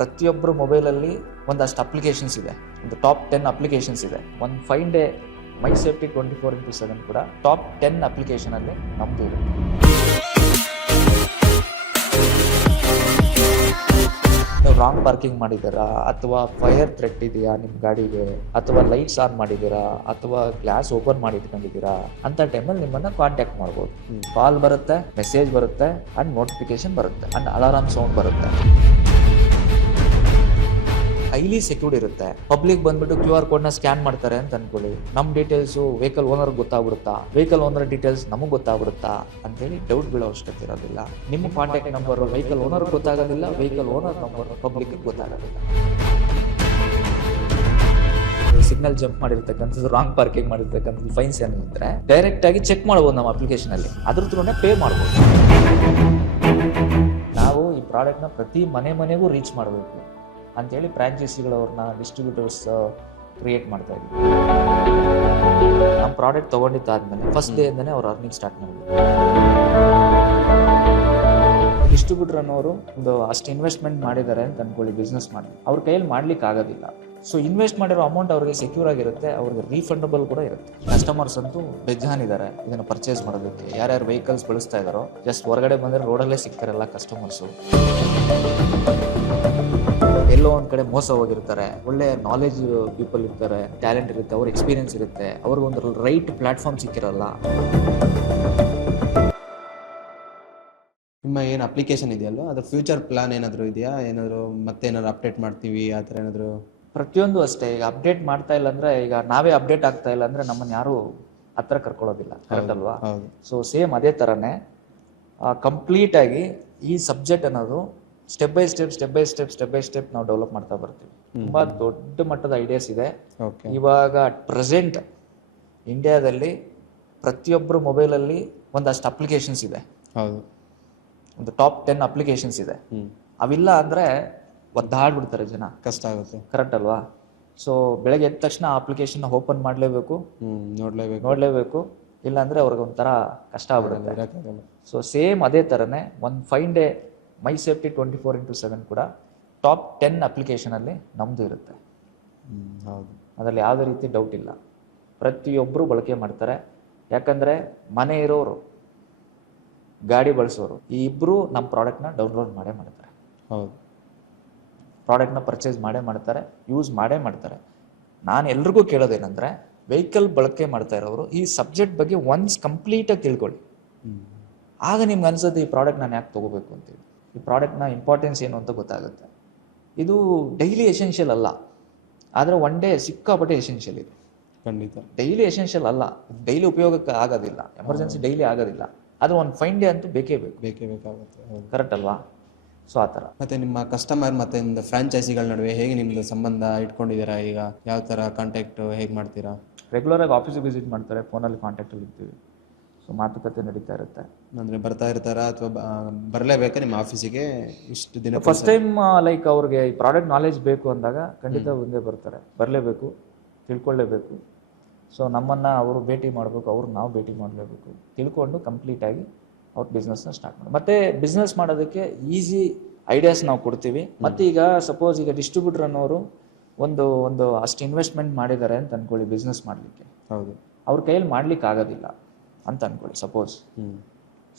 ಪ್ರತಿಯೊಬ್ಬರು ಮೊಬೈಲಲ್ಲಿ ಒಂದಷ್ಟು ಅಪ್ಲಿಕೇಶನ್ಸ್ ಇದೆ. ಒಂದು ಟಾಪ್ 10 ಅಪ್ಲಿಕೇಶನ್ಸ್ ಇದೆ. ಒಂದು fine day my safety 24x7 ಕೂಡ ಟಾಪ್ 10 ಅಪ್ಲಿಕೇಶನಲ್ಲಿ ನಮ್ಮದು ಇರುತ್ತೆ. ನೀವು ರಾಂಗ್ ಪಾರ್ಕಿಂಗ್ ಮಾಡಿದ್ದೀರಾ, ಅಥವಾ ಫೈರ್ ಥ್ರೆಟ್ ಇದೆಯಾ ನಿಮ್ಮ ಗಾಡಿಗೆ, ಅಥವಾ ಲೈಟ್ಸ್ ಆನ್ ಮಾಡಿದ್ದೀರಾ, ಅಥವಾ ಗ್ಲಾಸ್ ಓಪನ್ ಮಾಡಿ ಇಟ್ಕೊಂಡಿದ್ದೀರಾ ಅಂತ ಟೈಮಲ್ಲಿ ನಿಮ್ಮನ್ನು ಕಾಂಟ್ಯಾಕ್ಟ್ ಮಾಡ್ಬೋದು. ಕಾಲ್ ಬರುತ್ತೆ, ಮೆಸೇಜ್ ಬರುತ್ತೆ, ಅಂಡ್ ನೋಟಿಫಿಕೇಶನ್ ಬರುತ್ತೆ, ಅಂಡ್ ಅಲಾರಾಮ್ ಸೌಂಡ್ ಬರುತ್ತೆ. ಹೈಲಿ ಸೆಕ್ಯೂರ್ಡ್ ಇರುತ್ತೆ. ಪಬ್ಲಿಕ್ ಬಂದ್ಬಿಟ್ಟು QR ಕೋಡ್ನ ಸ್ಕ್ಯಾನ್ ಮಾಡ್ತಾರೆ ಅಂತ ಅನ್ಕೊಳ್ಳಿ, ನಮ್ಮ ಡೀಟೇಲ್ಸು ವೆಹಿಕಲ್ ಓನರ್ ಗೊತ್ತಾಗ್ಬಿಡುತ್ತಾ, ವೆಹಿಕಲ್ ಓನರ್ ಡೀಟೇಲ್ಸ್ ನಮಗೆ ಗೊತ್ತಾಗ್ಬಿಡುತ್ತಾ ಅಂತೇಳಿ ಡೌಟ್ ಬೀಳೋ ಅವಶ್ಯಕತೆ ಇರೋದಿಲ್ಲ. ನಿಮ್ಮ ಕಾಂಟ್ಯಾಕ್ಟ್ ನಂಬರ್ ವೆಹಿಕಲ್ ಓನರ್ ಗೊತ್ತಾಗೋದಿಲ್ಲ, ವೆಹಿಕಲ್ ಓನರ್ ನಂಬರ್ ಪಬ್ಲಿಕ್ ಗೊತ್ತಾಗೋದಿಲ್ಲ. ಸಿಗ್ನಲ್ ಜಂಪ್ ಮಾಡಿರ್ತಕ್ಕಂಥದ್ದು, ರಾಂಗ್ ಪಾರ್ಕಿಂಗ್ ಮಾಡಿರ್ತಕ್ಕಂಥದ್ದು ಫೈನ್ಸ್ ಏನಿದ್ರೆ ಡೈರೆಕ್ಟ್ ಆಗಿ ಚೆಕ್ ಮಾಡ್ಬೋದು ನಮ್ಮ ಅಪ್ಲಿಕೇಶನ್ ಅಲ್ಲಿ, ಅದ್ರ ಥ್ರೂನೇ ಪೇ ಮಾಡ್ಬೋದು. ನಾವು ಈ ಪ್ರಾಡಕ್ಟ್ನ ಪ್ರತಿ ಮನೆಗೂ ರೀಚ್ ಮಾಡಬೇಕು ಅಂತೇಳಿ ಫ್ರಾಂಚೈಸಿಗಳವ್ರನ್ನ, ಡಿಸ್ಟ್ರಿಬ್ಯೂಟರ್ಸ್ ಕ್ರಿಯೇಟ್ ಮಾಡ್ತಾ ಇದ್ವಿ. ನಮ್ಮ ಪ್ರಾಡಕ್ಟ್ ತೊಗೊಂಡಿದ್ದಾದ್ಮೇಲೆ ಫಸ್ಟ್ ಡೇ ಇಂದನೇ ಅವ್ರು ಅರ್ನಿಂಗ್ ಸ್ಟಾರ್ಟ್ ಮಾಡಿದ್ರು. ಡಿಸ್ಟ್ರಿಬ್ಯೂಟರ್ ಅನ್ನೋರು ಒಂದು ಅಷ್ಟು ಇನ್ವೆಸ್ಟ್ಮೆಂಟ್ ಮಾಡಿದ್ದಾರೆ ಅಂತ ಅನ್ಕೊಳ್ಳಿ, ಬಿಸ್ನೆಸ್ ಮಾಡಿ ಅವ್ರ ಕೈಯಲ್ಲಿ ಮಾಡ್ಲಿಕ್ಕೆ ಆಗೋದಿಲ್ಲ. ಸೊ ಇನ್ವೆಸ್ಟ್ ಮಾಡಿರೋ ಅಮೌಂಟ್ ಅವ್ರಿಗೆ ಸೆಕ್ಯೂರ್ ಆಗಿರುತ್ತೆ, ಅವ್ರಿಗೆ ರೀಫಂಡಬಲ್ ಕೂಡ ಇರುತ್ತೆ. ಕಸ್ಟಮರ್ಸ್ ಅಂತೂ ಬೆಜ್ಜಾನಿದ್ದಾರೆ ಇದನ್ನು ಪರ್ಚೇಸ್ ಮಾಡೋದಕ್ಕೆ. ಯಾರ್ಯಾರು ವೆಹಿಕಲ್ಸ್ ಬಳಸ್ತಾ ಇದ್ದಾರೋ ಜಸ್ಟ್ ಹೊರಗಡೆ ಬಂದರೆ ರೋಡಲ್ಲೇ ಸಿಗ್ತಾರಲ್ಲ ಕಸ್ಟಮರ್ಸು. ಎಲ್ಲೋ ಒಂದು ಕಡೆ ಮೋಸ ಹೋಗಿರ್ತಾರೆ, ಒಳ್ಳೆ ನಾಲೆಜ್ ಪೀಪಲ್ ಇರ್ತಾರೆ, ಟ್ಯಾಲೆಂಟ್ ಇರುತ್ತೆ, ಅವ್ರ ಎಕ್ಸ್ಪೀರಿಯನ್ಸ್ ಇರುತ್ತೆ, ಅವ್ರಿಗೊಂದು ರೈಟ್ ಪ್ಲಾಟ್ಫಾರ್ಮ್ ಸಿಕ್ಕಿರಲ್ಲ. ನಿಮ್ಮ ಏನು ಅಪ್ಲಿಕೇಶನ್ ಇದೆಯಲ್ಲ ಅದ್ರ ಫ್ಯೂಚರ್ ಪ್ಲಾನ್ ಏನಾದರೂ ಇದೆಯಾ? ಏನಾದರೂ ಮತ್ತೆ ಏನಾದ್ರು ಅಪ್ಡೇಟ್ ಮಾಡ್ತೀವಿ ಆ ಥರ ಏನಾದರೂ? ಪ್ರತಿಯೊಂದು ಅಷ್ಟೇ. ಈಗ ಅಪ್ಡೇಟ್ ಮಾಡ್ತಾ ಇಲ್ಲ ಅಂದರೆ, ಈಗ ನಾವೇ ಅಪ್ಡೇಟ್ ಆಗ್ತಾ ಇಲ್ಲ ಅಂದರೆ ನಮ್ಮನ್ನು ಯಾರು ಹತ್ರ ಕರ್ಕೊಳ್ಳೋದಿಲ್ಲ, ಕರೆಕ್ಟ್ ಅಲ್ವಾ? ಸೊ ಸೇಮ್ ಅದೇ ಥರನೇ ಕಂಪ್ಲೀಟ್ ಆಗಿ ಈ ಸಬ್ಜೆಕ್ಟ್ ಅನ್ನೋದು ಸ್ಟೆಪ್ ಬೈ ಸ್ಟೆಪ್ ನಾವು ಡೆವಲಪ್ ಮಾಡ್ತಾ ಬರ್ತೀವಿ. ತುಂಬಾ ದೊಡ್ಡ ಮಟ್ಟದ ಐಡಿಯಾಸ್ ಇದೆ. ಇವಾಗ ಅಟ್ ಪ್ರೆಸೆಂಟ್ ಇಂಡಿಯಾದಲ್ಲಿ ಪ್ರತಿಯೊಬ್ಬರು ಮೊಬೈಲಲ್ಲಿ ಒಂದಷ್ಟು ಅಪ್ಲಿಕೇಶನ್ಸ್ ಇದೆ. ಒಂದು ಟಾಪ್ 10 ಅಪ್ಲಿಕೇಶನ್ಸ್ ಇದೆ. ಅವಿಲ್ಲ ಅಂದ್ರೆ ಒದ್ದಾಡ್ಬಿಡ್ತಾರೆ ಜನ, ಕಷ್ಟ ಆಗುತ್ತೆ, ಕರೆಕ್ಟ್ ಅಲ್ವಾ? ಸೊ ಬೆಳಗ್ಗೆ ಎದ್ದ ತಕ್ಷಣ ಆ ಅಪ್ಲಿಕೇಶನ್ ಓಪನ್ ಮಾಡಲೇಬೇಕು, ನೋಡ್ಲೇಬೇಕು, ಇಲ್ಲ ಅಂದ್ರೆ ಅವ್ರಿಗೆ ಒಂಥರ ಕಷ್ಟ ಆಗ್ಬಿಡುತ್ತೆ. ಸೊ ಸೇಮ್ ಅದೇ ಥರನೇ ಒಂದು fine day my safety 24x7 ಕೂಡ ಟಾಪ್ 10 ಅಪ್ಲಿಕೇಶನಲ್ಲಿ ನಮ್ಮದು ಇರುತ್ತೆ. ಅದರಲ್ಲಿ ಯಾವುದೇ ರೀತಿ ಡೌಟ್ ಇಲ್ಲ. ಪ್ರತಿಯೊಬ್ಬರು ಬಳಕೆ ಮಾಡ್ತಾರೆ. ಯಾಕಂದರೆ ಮನೆ ಇರೋರು, ಗಾಡಿ ಬಳಸೋರು, ಈ ಇಬ್ಬರು ನಮ್ಮ ಪ್ರಾಡಕ್ಟ್ನ ಡೌನ್ಲೋಡ್ ಮಾಡೇ ಮಾಡ್ತಾರೆ. ಪ್ರಾಡಕ್ಟ್ನ ಪರ್ಚೇಸ್ ಮಾಡೇ ಮಾಡ್ತಾರೆ, ಯೂಸ್ ಮಾಡೇ ಮಾಡ್ತಾರೆ. ನಾನು ಎಲ್ರಿಗೂ ಕೇಳೋದೇನೆಂದರೆ, ವೆಹಿಕಲ್ ಬಳಕೆ ಮಾಡ್ತಾ ಇರೋರು ಈ ಸಬ್ಜೆಕ್ಟ್ ಬಗ್ಗೆ ಒನ್ಸ್ ಕಂಪ್ಲೀಟಾಗಿ ತಿಳ್ಕೊಳ್ಳಿ. ಆಗ ನಿಮ್ಗೆ ಅನ್ಸುತ್ತೆ ಈ ಪ್ರಾಡಕ್ಟ್ ನಾನು ಯಾಕೆ ತೊಗೋಬೇಕು ಅಂತೇಳಿ. ಈ ಪ್ರಾಡಕ್ಟ್ನ ಇಂಪಾರ್ಟೆನ್ಸ್ ಏನು ಅಂತ ಗೊತ್ತಾಗುತ್ತೆ. ಇದು ಡೈಲಿ ಎಸೆನ್ಷಿಯಲ್ ಅಲ್ಲ, ಆದರೆ ಒನ್ ಡೇ ಸಿಕ್ಕಾಪಟ್ಟೆ ಎಸೆನ್ಷಿಯಲ್ ಇದೆ. ಖಂಡಿತ ಡೈಲಿ ಎಸೆನ್ಷಿಯಲ್ ಅಲ್ಲ, ಡೈಲಿ ಉಪಯೋಗಕ್ಕೆ ಆಗೋದಿಲ್ಲ, ಎಮರ್ಜೆನ್ಸಿ ಡೈಲಿ ಆಗೋದಿಲ್ಲ, ಆದರೆ ಒಂದು ಫೈನ್ ಡೇ ಅಂತೂ ಬೇಕೇ ಬೇಕಾಗುತ್ತೆ, ಕರೆಕ್ಟ್ ಅಲ್ವಾ? ಸೊ ಆ ಥರ. ಮತ್ತು ನಿಮ್ಮ ಕಸ್ಟಮರ್ ಮತ್ತು ನಿಮ್ಮದು ಫ್ರಾಂಚೈಸಿಗಳ ನಡುವೆ ಹೇಗೆ ನಿಮ್ಮದು ಸಂಬಂಧ ಇಟ್ಕೊಂಡಿದ್ದೀರಾ? ಈಗ ಯಾವ ಥರ ಕಾಂಟ್ಯಾಕ್ಟ್ ಹೇಗೆ ಮಾಡ್ತೀರಾ? ರೆಗ್ಯುಲರಾಗಿ ಆಫೀಸಿಗೆ ವಿಸಿಟ್ ಮಾಡ್ತಾರೆ, ಫೋನಲ್ಲಿ ಕಾಂಟ್ಯಾಕ್ಟಲ್ಲಿ ಇರ್ತೀವಿ. ಸೊ ಮಾತುಕತೆ ನಡೀತಾ ಇರುತ್ತೆ. ಅಂದರೆ ಬರ್ತಾ ಇರ್ತಾರಾ ಅಥವಾ ಬರಲೇಬೇಕಾ ನಿಮ್ಮ ಆಫೀಸಿಗೆ? ಇಷ್ಟು ದಿನ ಫಸ್ಟ್ ಟೈಮ್ ಲೈಕ್ ಅವ್ರಿಗೆ ಈ ಪ್ರಾಡಕ್ಟ್ ನಾಲೆಜ್ ಬೇಕು ಅಂದಾಗ ಖಂಡಿತ ಒಂದೇ ಬರ್ತಾರೆ, ಬರಲೇಬೇಕು, ತಿಳ್ಕೊಳ್ಳೇಬೇಕು. ಸೊ ನಮ್ಮನ್ನು ಅವರು ಭೇಟಿ ಮಾಡಬೇಕು, ಅವ್ರಿಗೆ ನಾವು ಭೇಟಿ ಮಾಡಲೇಬೇಕು, ತಿಳ್ಕೊಂಡು ಕಂಪ್ಲೀಟಾಗಿ ಅವ್ರ ಬಿಸ್ನೆಸ್ನ ಸ್ಟಾರ್ಟ್ ಮಾಡಿ. ಮತ್ತು ಬಿಸ್ನೆಸ್ ಮಾಡೋದಕ್ಕೆ ಈಸಿ ಐಡಿಯಾಸ್ ನಾವು ಕೊಡ್ತೀವಿ. ಮತ್ತು ಈಗ ಸಪೋಸ್ ಈಗ ಡಿಸ್ಟ್ರಿಬ್ಯೂಟರ್ ಅನ್ನೋರು ಒಂದು ಅಷ್ಟು ಇನ್ವೆಸ್ಟ್ಮೆಂಟ್ ಮಾಡಿದ್ದಾರೆ ಅಂತ ಅನ್ಕೊಳ್ಳಿ ಬಿಸ್ನೆಸ್ ಮಾಡಲಿಕ್ಕೆ, ಅವ್ರ ಕೈಯಲ್ಲಿ ಮಾಡ್ಲಿಕ್ಕೆ ಆಗೋದಿಲ್ಲ ಅಂತ ಅನ್ಕೊಳ್ಳಿ ಸಪೋಸ್.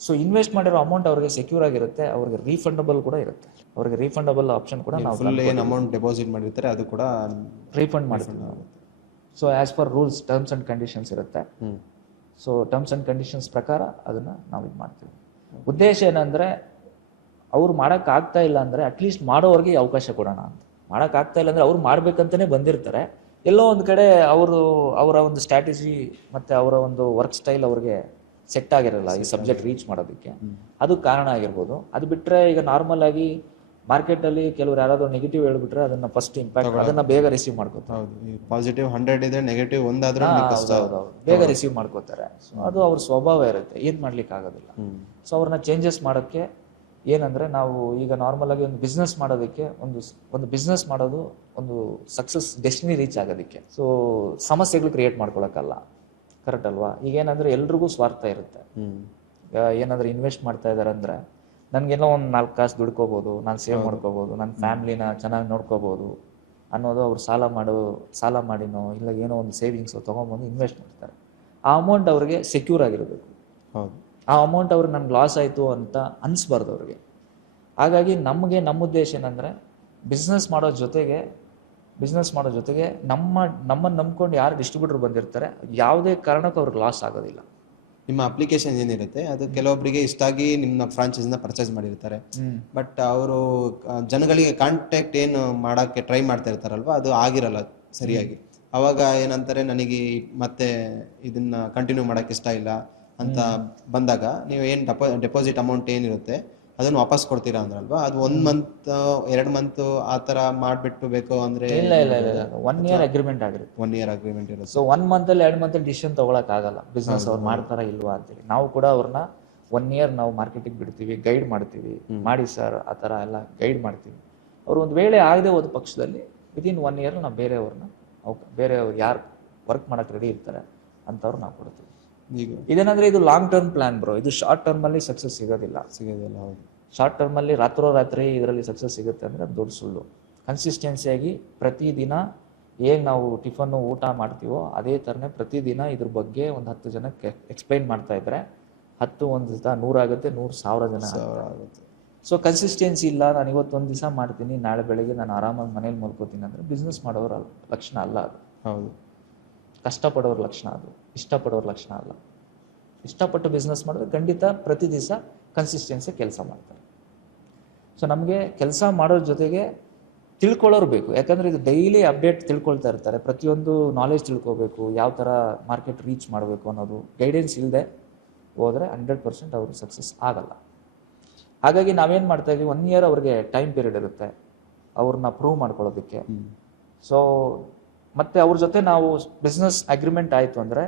ಸೊ ಇನ್ವೆಸ್ಟ್ ಮಾಡಿರೋ ಅಮೌಂಟ್ ಅವ್ರಿಗೆ ಸೆಕ್ಯೂರ್ ಆಗಿರುತ್ತೆ, ಅವ್ರಿಗೆ ರೀಫಂಡಬಲ್ ಕೂಡ ಇರುತ್ತೆ. ಅವ್ರಿಗೆ ರೀಫಂಡಬಲ್ ಆಪ್ಷನ್ ಕೂಡ ನಾವು ಫುಲ್ ಏನು ಅಮೌಂಟ್ ಡೆಪಾಸಿಟ್ ಮಾಡಿರ್ತಾರೆ ಅದು ಕೂಡ ರೀಫಂಡ್ ಮಾಡ್ತೀವಿ. So as per rules, terms and conditions ಇರುತ್ತೆ. ಸೊ ಟರ್ಮ್ಸ್ ಆ್ಯಂಡ್ ಕಂಡೀಷನ್ಸ್ ಪ್ರಕಾರ ಅದನ್ನು ನಾವು ಇದು ಮಾಡ್ತೀವಿ. ಉದ್ದೇಶ ಏನಂದರೆ, ಅವ್ರು ಮಾಡೋಕ್ಕಾಗ್ತಾ ಇಲ್ಲ ಅಂದರೆ ಅಟ್ಲೀಸ್ಟ್ ಮಾಡೋವ್ರಿಗೆ ಅವಕಾಶ ಕೊಡೋಣ ಅಂತ. ಮಾಡೋಕ್ಕಾಗ್ತಾ ಇಲ್ಲ ಅಂದರೆ ಅವ್ರು ಮಾಡಬೇಕಂತಲೇ ಬಂದಿರ್ತಾರೆ, ಎಲ್ಲೋ ಒಂದು ಕಡೆ ಅವರ ಒಂದು ಸ್ಟ್ರಾಟಜಿ ಮತ್ತು ಅವರ ಒಂದು ವರ್ಕ್ ಸ್ಟೈಲ್ ಅವ್ರಿಗೆ ಸೆಟ್ ಆಗಿರಲ್ಲ ಈ ಸಬ್ಜೆಕ್ಟ್ ರೀಚ್ ಮಾಡೋದಕ್ಕೆ, ಅದು ಕಾರಣ ಆಗಿರ್ಬೋದು. ಅದು ಬಿಟ್ಟರೆ ಈಗ ನಾರ್ಮಲ್ ಆಗಿ ಮಾರ್ಕೆಟಲ್ಲಿ ಕೆಲವರು ಯಾರಾದರೂ ನೆಗೆಟಿವ್ ಹೇಳ್ಬಿಟ್ರೆ ಅದನ್ನು ಫಸ್ಟ್ ಇಂಪ್ಯಾಕ್ಟ್ ಅದನ್ನು ಬೇಗ ರಿಸೀವ್ ಮಾಡ್ಕೋತಾರೆ. ಪಾಸಿಟಿವ್ 100 ಇದೆ, ನೆಗೆಟಿವ್ ಒಂದಾದ್ರೂ ಬೇಗ ರಿಸೀವ್ ಮಾಡ್ಕೋತಾರೆ. ಸೊ ಅದು ಅವ್ರ ಸ್ವಭಾವ ಇರುತ್ತೆ, ಏನು ಮಾಡ್ಲಿಕ್ಕೆ ಆಗೋದಿಲ್ಲ. ಸೊ ಅವ್ರನ್ನ ಚೇಂಜಸ್ ಮಾಡೋಕ್ಕೆ ಏನಂದರೆ, ನಾವು ಈಗ ನಾರ್ಮಲ್ ಆಗಿ ಒಂದು ಬಿಸ್ನೆಸ್ ಮಾಡೋದಕ್ಕೆ ಒಂದು ಬಿಸ್ನೆಸ್ ಮಾಡೋದು ಒಂದು ಸಕ್ಸಸ್ ಡೆಸ್ಟಿನಿ ರೀಚ್ ಆಗೋದಕ್ಕೆ ಸೊ ಸಮಸ್ಯೆಗಳು ಕ್ರಿಯೇಟ್ ಮಾಡ್ಕೊಳಕ್ಕಲ್ಲ, ಕರೆಕ್ಟ್ ಅಲ್ವಾ? ಈಗ ಏನಂದರೆ ಎಲ್ರಿಗೂ ಸ್ವಾರ್ಥ ಇರುತ್ತೆ. ಏನಾದರೂ ಇನ್ವೆಸ್ಟ್ ಮಾಡ್ತಾ ಇದ್ದಾರೆ ಅಂದರೆ ನನಗೆಲ್ಲ ಒಂದು 4 ಕಾಸು ದುಡ್ಕೋಬೋದು, ನಾನು ಸೇವ್ ಮಾಡ್ಕೋಬೋದು, ನನ್ನ ಫ್ಯಾಮ್ಲಿನ ಚೆನ್ನಾಗಿ ನೋಡ್ಕೋಬೋದು ಅನ್ನೋದು ಅವ್ರು ಸಾಲ ಮಾಡಿನೋ ಇಲ್ಲ ಏನೋ ಒಂದು ಸೇವಿಂಗ್ಸು ತೊಗೊಂಬಂದು ಇನ್ವೆಸ್ಟ್ ಮಾಡ್ತಾರೆ. ಆ ಅಮೌಂಟ್ ಅವ್ರಿಗೆ ಸೆಕ್ಯೂರ್ ಆಗಿರಬೇಕು. ಹೌದು. ಆ ಅಮೌಂಟ್ ಅವ್ರಿಗೆ ನನಗೆ ಲಾಸ್ ಆಯಿತು ಅಂತ ಅನಿಸ್ಬಾರ್ದು ಅವ್ರಿಗೆ. ಹಾಗಾಗಿ ನಮ್ಮ ಉದ್ದೇಶ ಏನಂದರೆ ಬಿಸ್ನೆಸ್ ಮಾಡೋ ಜೊತೆಗೆ ನಮ್ಮನ್ನು ನಂಬ್ಕೊಂಡು ಯಾರು ಡಿಸ್ಟ್ರಿಬ್ಯೂಟರ್ ಬಂದಿರ್ತಾರೆ ಯಾವುದೇ ಕಾರಣಕ್ಕೂ ಅವ್ರಿಗೆ ಲಾಸ್ ಆಗೋದಿಲ್ಲ. ನಿಮ್ಮ ಅಪ್ಲಿಕೇಶನ್ ಏನಿರುತ್ತೆ ಅದು ಕೆಲವೊಬ್ಬರಿಗೆ ಇಷ್ಟ ಆಗಿ ನಿಮ್ಮ ಫ್ರಾಂಚೈಸಿನ ಪರ್ಚೇಸ್ ಮಾಡಿರ್ತಾರೆ, ಬಟ್ ಅವರು ಜನಗಳಿಗೆ ಕಾಂಟ್ಯಾಕ್ಟ್ ಏನು ಮಾಡೋಕ್ಕೆ ಟ್ರೈ ಮಾಡ್ತಾ ಇರ್ತಾರಲ್ವ ಅದು ಆಗಿರಲ್ಲ ಸರಿಯಾಗಿ. ಅವಾಗ ಏನಂತಾರೆ, ನನಗೆ ಮತ್ತೆ ಇದನ್ನ ಕಂಟಿನ್ಯೂ ಮಾಡೋಕ್ಕೆ ಇಷ್ಟ ಇಲ್ಲ ಅಂತ ಬಂದಾಗ ನೀವು ಏನು ಡೆಪಾಸಿಟ್ ಅಮೌಂಟ್ ಏನಿರುತ್ತೆ ಅದನ್ನು ವಾಪಸ್ ಕೊಡ್ತೀರಾ ಅಂದ್ರಲ್ವಾ, ಅದು 1 ಮಂತ್ 2 ಮಂತ್ ಆ ಥರ ಮಾಡಿಬಿಟ್ಟು ಬೇಕು ಅಂದರೆ? ಇಲ್ಲ 1 ಇಯರ್ ಅಗ್ರಿಮೆಂಟ್ ಆಗಿರುತ್ತೆ. 1 ಇಯರ್ ಅಗ್ರಿಮೆಂಟ್ ಇರುತ್ತೆ. ಸೊ 1 ಮಂತಲ್ಲಿ 2 ಮಂತಲ್ಲಿ ಡಿಸಿಷನ್ ತೊಗೊಳಕ್ಕಾಗಲ್ಲ ಬಿಸ್ನೆಸ್ ಅವ್ರು ಮಾಡ್ತಾರಾ ಇಲ್ವಾ ಅಂತೇಳಿ. ನಾವು ಕೂಡ ಅವ್ರನ್ನ 1 ಇಯರ್ ನಾವು ಮಾರ್ಕೆಟಿಂಗ್ ಬಿಡ್ತೀವಿ, ಗೈಡ್ ಮಾಡ್ತೀವಿ, ಮಾಡಿ ಸರ್ ಆ ಥರ ಎಲ್ಲ ಗೈಡ್ ಮಾಡ್ತೀವಿ. ಅವ್ರು ಒಂದು ವೇಳೆ ಆಗದೆ ಹೋದ ಪಕ್ಷದಲ್ಲಿ ವಿದಿನ್ 1 ಇಯರ್ ನಾವು ಬೇರೆಯವ್ರು ಯಾರು ವರ್ಕ್ ಮಾಡೋಕ್ಕೆ ರೆಡಿ ಇರ್ತಾರೆ ಅಂಥವ್ರು ನಾವು ಕೊಡ್ತೀವಿ. ಇದೇನಂದ್ರೆ ಇದು ಲಾಂಗ್ ಟರ್ಮ್ ಪ್ಲಾನ್ ಬ್ರೋ, ಇದು ಶಾರ್ಟ್ ಟರ್ಮಲ್ಲಿ ಸಕ್ಸಸ್ ಸಿಗೋದಿಲ್ಲ. ಹೌದು. ಶಾರ್ಟ್ ಟರ್ಮಲ್ಲಿ ರಾತ್ರೋರಾತ್ರಿ ಇದರಲ್ಲಿ ಸಕ್ಸಸ್ ಸಿಗುತ್ತೆ ಅಂದರೆ ಅದು ದೊಡ್ಡ ಸುಳ್ಳು. ಕನ್ಸಿಸ್ಟೆನ್ಸಿಯಾಗಿ ಪ್ರತಿದಿನ ಹೇಗೆ ನಾವು ಟಿಫನ್ನು ಊಟ ಮಾಡ್ತೀವೋ ಅದೇ ಥರನೇ ಪ್ರತಿದಿನ ಇದ್ರ ಬಗ್ಗೆ ಒಂದು 10 ಜನಕ್ಕೆ ಎಕ್ಸ್ಪ್ಲೈನ್ ಮಾಡ್ತಾ ಇದ್ರೆ 10 ಒಂದು ದಿವಸ 100 ಆಗುತ್ತೆ, 100,000 ಜನ ಆಗುತ್ತೆ. ಸೊ ಕನ್ಸಿಸ್ಟೆನ್ಸಿ ಇಲ್ಲ, ನಾನು ಇವತ್ತೊಂದು ದಿವಸ ಮಾಡ್ತೀನಿ, ನಾಳೆ ಬೆಳಗ್ಗೆ ನಾನು ಆರಾಮಾಗಿ ಮನೇಲಿ ಮಲ್ಕೋತೀನಿ ಅಂದರೆ ಬಿಸ್ನೆಸ್ ಮಾಡೋರ ಲಕ್ಷಣ ಅಲ್ಲ ಅದು. ಹೌದು. ಕಷ್ಟಪಡೋರ ಲಕ್ಷಣ ಅದು, ಇಷ್ಟಪಡೋರ ಲಕ್ಷಣ ಅಲ್ಲ. ಇಷ್ಟಪಟ್ಟು ಬಿಸ್ನೆಸ್ ಮಾಡಿದ್ರೆ ಖಂಡಿತ ಪ್ರತಿ ದಿವಸ ಕನ್ಸಿಸ್ಟೆನ್ಸಿ ಕೆಲಸ ಮಾಡ್ತಾರೆ. ಸೊ ನಮಗೆ ಕೆಲಸ ಮಾಡೋದ್ರ ಜೊತೆಗೆ ತಿಳ್ಕೊಳ್ಳೋರು ಬೇಕು. ಯಾಕಂದರೆ ಇದು ಡೈಲಿ ಅಪ್ಡೇಟ್ ತಿಳ್ಕೊಳ್ತಾ ಇರ್ತಾರೆ, ಪ್ರತಿಯೊಂದು ನಾಲೆಜ್ ತಿಳ್ಕೊಬೇಕು, ಯಾವ ಥರ ಮಾರ್ಕೆಟ್ ರೀಚ್ ಮಾಡಬೇಕು ಅನ್ನೋದು ಗೈಡೆನ್ಸ್ ಇಲ್ಲದೆ ಹೋದರೆ 100% ಅವರು ಸಕ್ಸಸ್ ಆಗಲ್ಲ. ಹಾಗಾಗಿ ನಾವೇನು ಮಾಡ್ತಾಯಿದ್ದೀವಿ, 1 ಇಯರ್ ಅವ್ರಿಗೆ ಟೈಮ್ ಪೀರಿಯಡ್ ಇರುತ್ತೆ ಅವ್ರನ್ನ ಪ್ರೂವ್ ಮಾಡ್ಕೊಳ್ಳೋದಕ್ಕೆ. ಸೊ ಮತ್ತು ಅವ್ರ ಜೊತೆ ನಾವು ಬಿಸ್ನೆಸ್ ಅಗ್ರಿಮೆಂಟ್ ಆಯಿತು ಅಂದರೆ